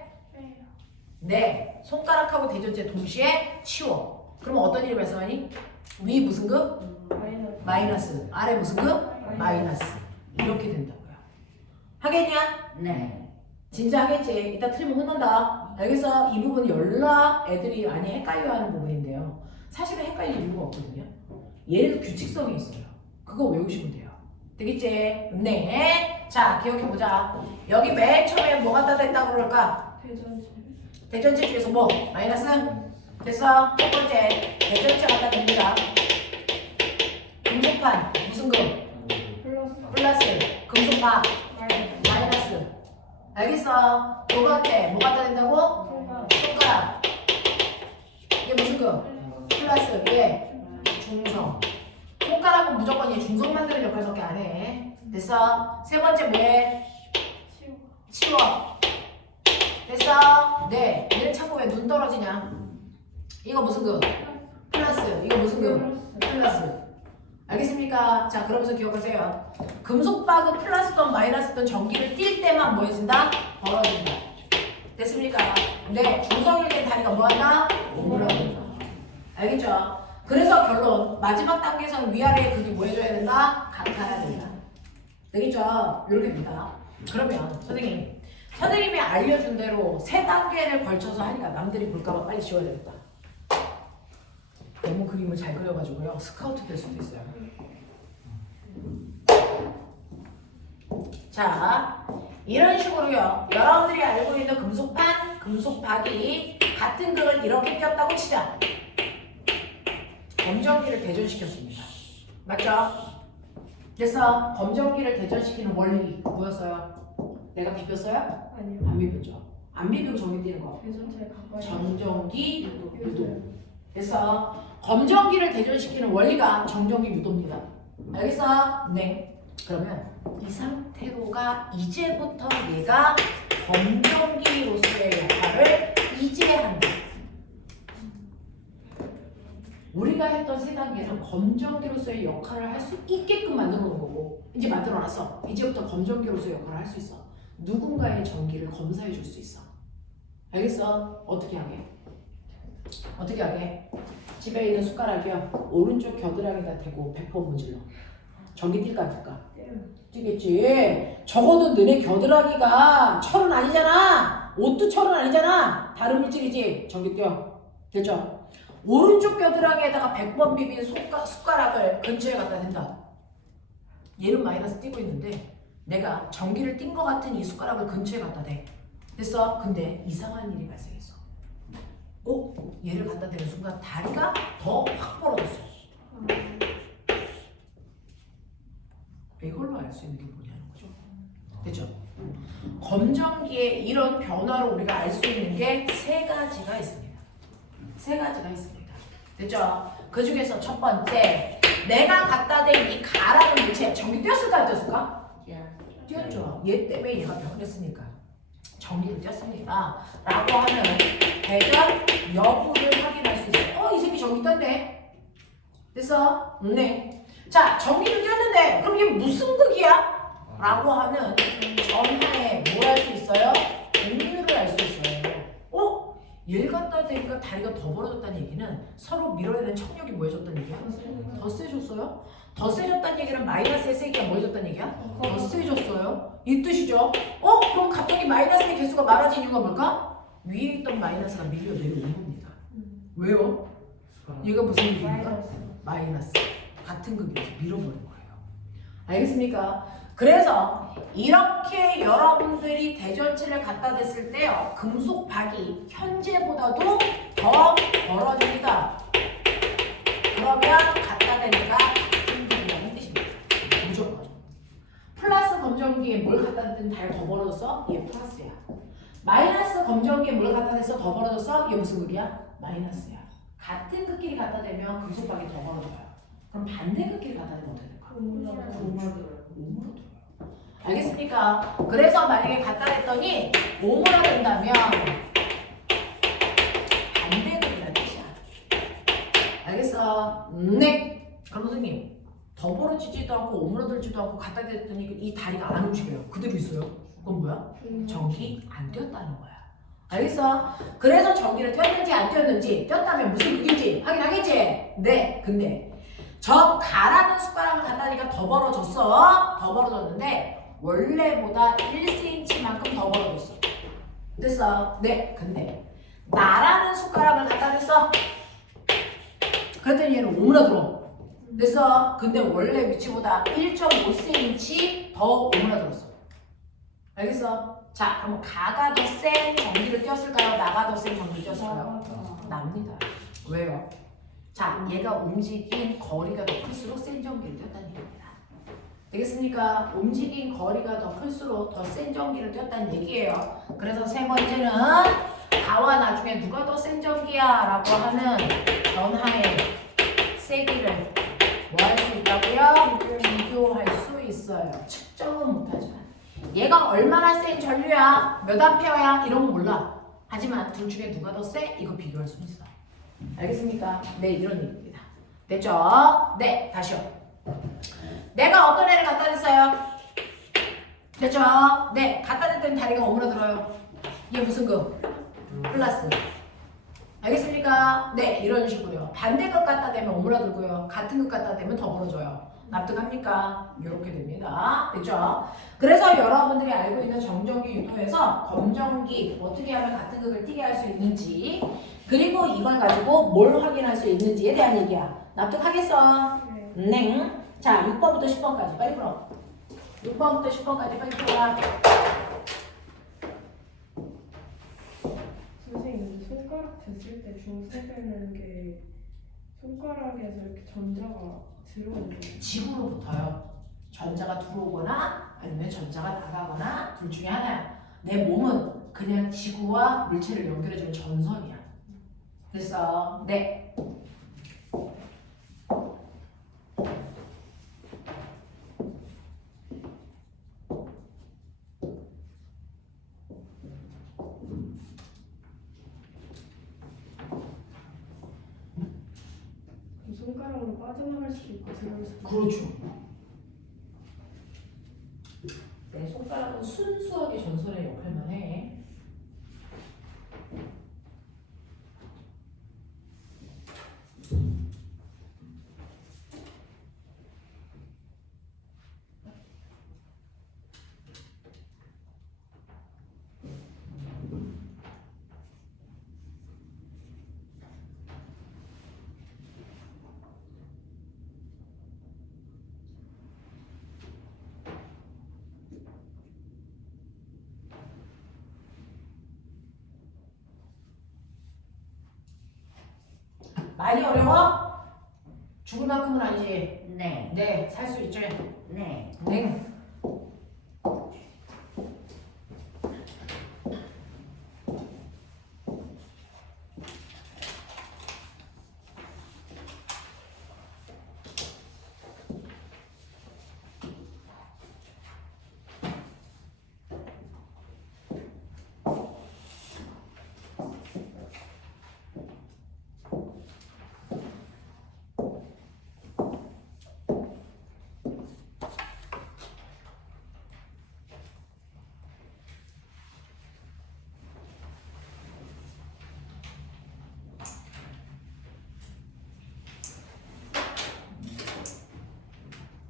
네. 손가락하고 대전체 동시에 치워. 그러면 어떤 일이 발생하니? 위 무슨 급? 마이너스. 아래 무슨 급? 마이너스. 이렇게 된다고요. 하겠냐? 네. 진짜 하겠지. 이따 틀리면 혼난다. 알겠어? 이 부분 연락 애들이 많이 헷갈려하는 부분인데요. 사실은 헷갈릴 이유가 없거든요. 얘네도 규칙성이 있어요. 그거 외우시면 돼요. 되겠지? 네. 자, 기억해보자. 여기 맨 처음에 뭐 갖다 댔다고 그럴까? 대전체 중에서 뭐? 마이너스? 됐어? 첫 번째 대전체 갖다 댑니다. 금속판 무슨 금? 플러스. 금속박 마이너스. 알겠어? 두 번째 뭐 갖다 댄다고? 손가락. 이게 무슨 금? 플러스. 얘 중성. 손가락은 무조건 얘 중성 만드는 역할밖에 안 해. 됐어? 세 번째 뭐해? 치워. 됐어? 네. 얘는 자꾸 왜 눈 떨어지냐? 이거 무슨 금? 플러스. 이거 무슨 금? 플러스. 알겠습니까? 자, 그러면서 기억하세요. 금속박은 플러스든 마이너스든 전기를 띌 때만 뭐 해진다? 벌어진다. 됐습니까? 네. 중성일 때 다리가 뭐 한다? 오므라든다. 알겠죠? 그래서 결론. 마지막 단계에서는 위아래의 극이 뭐 해줘야 된다? 같아야 된다. 되겠죠? 이렇게 된다. 그러면 선생님이 알려준 대로 3단계를 걸쳐서 하니까 남들이 볼까봐 빨리 지워야 되겠다. 너무 그림을 잘 그려가지고요. 스카우트 될 수도 있어요. 자, 이런 식으로요. 여러분들이 알고 있는 금속판, 금속박이 같은 극을 이렇게 꼈다고 치자. 검정기를 대전시켰습니다. 맞죠? 그래서 검정기를 대전시키는 원리 뭐였어요? 내가 비볐어요? 아니요. 안 비볐죠? 안 비비고 전기 띄는 거. 대전체 가까이. 정전기 유도. 그래서 검정기를 대전시키는 원리가 정전기 유도입니다. 알겠어? 네. 그러면 이 상태로가 이제부터 얘가 검정기로서의 역할을 이제 한다. 우리가 했던 세 단계는 검정기로서의 역할을 할 수 있게끔 만들어 놓은 거고 이제 만들어놨어. 이제부터 검정기로서의 역할을 할 수 있어. 누군가의 전기를 검사해 줄 수 있어. 알겠어? 어떻게 하게? 어떻게 하게? 집에 있는 숟가락이요. 오른쪽 겨드랑이에다 대고 100번 문질러. 전기 뛸까 안 뛸까? 뛰겠지. 적어도 너네 겨드랑이가 철은 아니잖아. 옷도 철은 아니잖아. 다른 물질이지. 전기 뛰어. 됐죠? 오른쪽 겨드랑이에다가 100번 비빈 숟가락을 근처에 갖다 댄다. 얘는 마이너스 뛰고 있는데 내가 전기를 띈 것 같은 이 숟가락을 근처에 갖다 대. 됐어? 근데 이상한 일이 발생했어. 얘를 갖다 대는 순간 다리가 더 확 벌어졌어. 이걸로 알 수 있는 게 뭐냐는 거죠. 됐죠? 검정기에 이런 변화로 우리가 알 수 있는 게 세 가지가 있습니다. 세 가지가 있습니다. 됐죠? 그 중에서 첫 번째, 내가 갖다 댄 이 가라는 물체 전기 뛰었을까 안 뛰었을까? 뛰었죠. 얘 때문에 얘가 변했으니까 전기를 뛰었습니다. 라고 하는 대전 여부를 확인할 수 있어요. 이 새끼 전기 떴네. 됐어? 네. 자, 전기를 뛰었는데 그럼 이게 무슨 극이야? 라고 하는 전하에 뭘 할 수 있어요? 음유를 알 수 있어요. 얘를 갖다 대니까 다리가 더 벌어졌다는 얘기는 서로 밀어내는 청력이 뭐해졌다는 얘기야? 더 세졌어요? 더 세졌다는 얘기는 마이너스의 세기가 뭐해졌다는 얘기야? 더 세졌어요? 이 뜻이죠? 그럼 갑자기 마이너스의 개수가 많아진 이유가 뭘까? 위에 있던 마이너스가 밀려 내려온 겁니다. 왜요? 얘가 무슨 얘기입니까? 마이너스. 같은 극이어서 밀어버린 거예요. 알겠습니까? 그래서 이렇게 여러분들이 대전체를 갖다 댔을 때요, 금속박이 현재보다도 더 벌어집니다. 그러면 갖다 대니까 같은 극이라는 뜻입니다. 무조건. 플러스 검정기에 뭘 갖다 댔더니 다리가 더 벌어졌어? 얘 플러스야. 마이너스 검정기에 뭘 갖다 댔어? 더 벌어졌어? 얘 무슨 극이야? 마이너스야. 같은 극끼리 갖다 대면 금속박이 더 벌어져요. 그럼 반대 극끼리 갖다 대면 어떻게 될까? 오므러들어요. 알겠습니까? 그래서 만약에 갖다 댔더니 오므러든다면 반대극이라는 뜻이야. 알겠어? 네. 그럼 선생님, 더 벌어지지도 않고 오므러들지도 않고 갖다 댔더니 이 다리가 안 움직여요. 그대로 있어요. 그건 뭐야? 전기 안 뛰었다는 거야. 알겠어? 그래서 전기를 뛰었는지 안 뛰었는지, 뛰었다면 무슨 극인지 확인하겠지? 네. 근데 저 가라는 숟가락을 갖다 대니까 더 벌어졌어. 더 벌어졌는데 원래보다 1cm만큼 더 벌어졌어. 됐어? 네. 근데 나라는 숟가락을 갖다 댔어. 그랬더니 얘는 오므라들어. 됐어? 근데 원래 위치보다 1.5cm 더 오므라들었어. 알겠어? 자, 그럼 가가 더 센 전기를 띄웠을까요? 나가 더 센 전기를 띄웠을까요? 납니다. 왜요? 자, 얘가 움직인 거리가 더 클수록 센 전기를 띄웠다는 얘기입니다. 되겠습니까? 움직인 거리가 더 클수록 더 센 전기를 띄웠다는 얘기예요. 그래서 세 번째는 가와 나중에 누가 더 센 전기야? 라고 하는 전하의 세기를 뭐 할 수 있다고요? 비교할 수 있어요. 측정은 못하지만. 얘가 얼마나 센 전류야? 몇 암페어야? 이런 거 몰라. 하지만 둘 중에 누가 더 세? 이거 비교할 수 있어. 알겠습니까? 네, 이런 얘기입니다. 됐죠? 네, 다시요. 내가 어떤 애를 갖다 댔어요? 됐죠? 네, 갖다 댔더니 다리가 오므러들어요. 얘 무슨 거? 플러스. 알겠습니까? 네, 이런 식으로요. 반대극 갖다 대면 오므러들고요. 같은 극 갖다 대면 더 벌어져요. 납득합니까? 이렇게 됩니다. 됐죠? 그래서 여러분들이 알고 있는 정전기 유도에서 검정기 어떻게 하면 같은 극을 띄게 할 수 있는지, 그리고 이걸 가지고 뭘 확인할 수 있는지에 대한 얘기야. 납득하겠어? 네. 자, 6번부터 10번까지 빨리 풀어. 6번부터 10번까지 빨리 풀어라. 선생님, 손가락 댔을 때 중세되는 게 손가락에서 이렇게 전자가 들어오는 거예요? 지구로부터요. 전자가 들어오거나 아니면 전자가 나가거나 둘 중에 하나야. 내 몸은 그냥 지구와 물체를 연결해주는 전선이야. 됐어? 네. 손가락으로 빠져나갈 수도 있고 들어올 수도 있고. 그렇죠. 내 손가락은 순수하게 전선의 역할만 해. 많이 어려워? 죽을 만큼은 아니지. 네. 네, 살 수 있죠. 네. 네.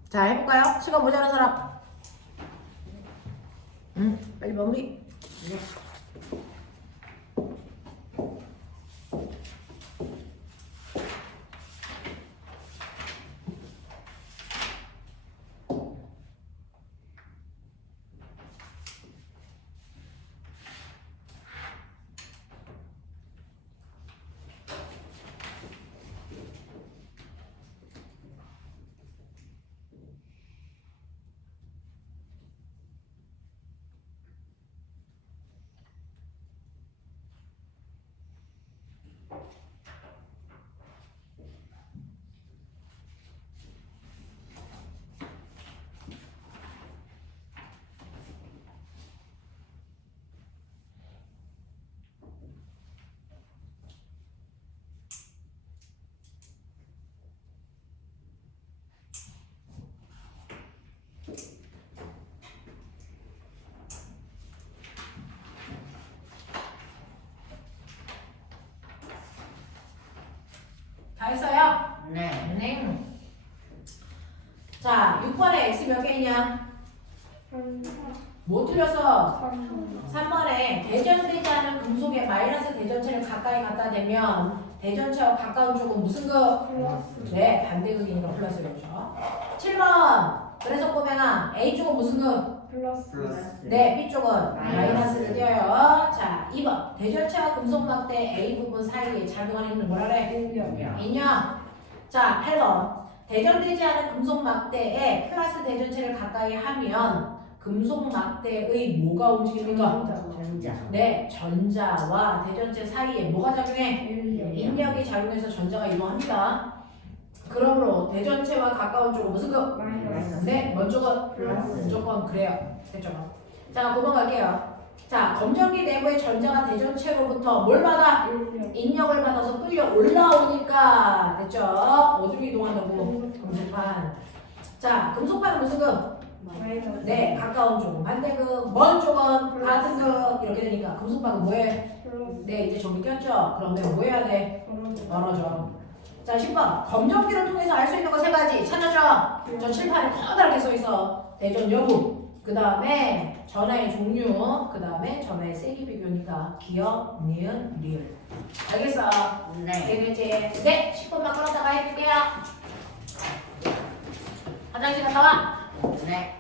자, 해볼까요? 시간 모자란 사람. 빨리 마무리. 다 했어요? 네. 네. 자, 6번에 x 몇 개 있냐? 3, 뭐 틀렸어? 3, 3번에 대전되지 않은 금속의 마이너스 대전체를 가까이 갖다 대면 대전체와 가까운 쪽은 무슨 극? 플러스. 네, 반대극이니까 플러스겠죠. 7번. 그래서 보면은 A쪽은 무슨 극? 플러스. 플러스. 네, B쪽은 마이너스. 마이너스를 띄어요. 자, 2번. 대전체와 금속막대 A 부분 사이에 작용하는 힘을 뭐라 그래? 인력이요. 인형. 자, 8번. 대전되지 않은 금속 막대에 플러스 대전체를 가까이 하면 금속 막대의 뭐가 움직입니까? 전자. 네, 전자와 대전체 사이에 뭐가 작용해? 인력이 작용해서 전자가 이동합니다. 그러므로 대전체와 가까운 쪽은 무슨 거? 마이너스. 네, 먼저가 플러스. 무조건 그래요. 됐죠? 자, 9번 갈게요. 자, 검정기 내부의 전자가 대전체로부터 뭘 받아? 인력. 인력을 받아서 끌려 올라오니까 됐죠? 어디로 이동한다고? 금속판. 자, 금속판은 무슨 급? 마이너스. 네, 가까운 쪽은 반대급, 먼 쪽은 같은 급 이렇게 되니까 금속판은 뭐해? 플러스. 네, 이제 전기 꼈죠? 그러면 뭐 해야 돼? 걸어줘. 멀어져. 자, 10번. 검정기를 통해서 알 수 있는 거 세 가지 찾았죠? 저 칠판에 커다랗게 써 있어. 대전 여부. 그 다음에 전화의 종류. 그 다음에 전화의 세기 비교니까 기억, 니은, 리을. 알겠어? 네. 되겠지? 네, 10분만 끌었다가 해줄게요. 화장실 갔다 와. 네.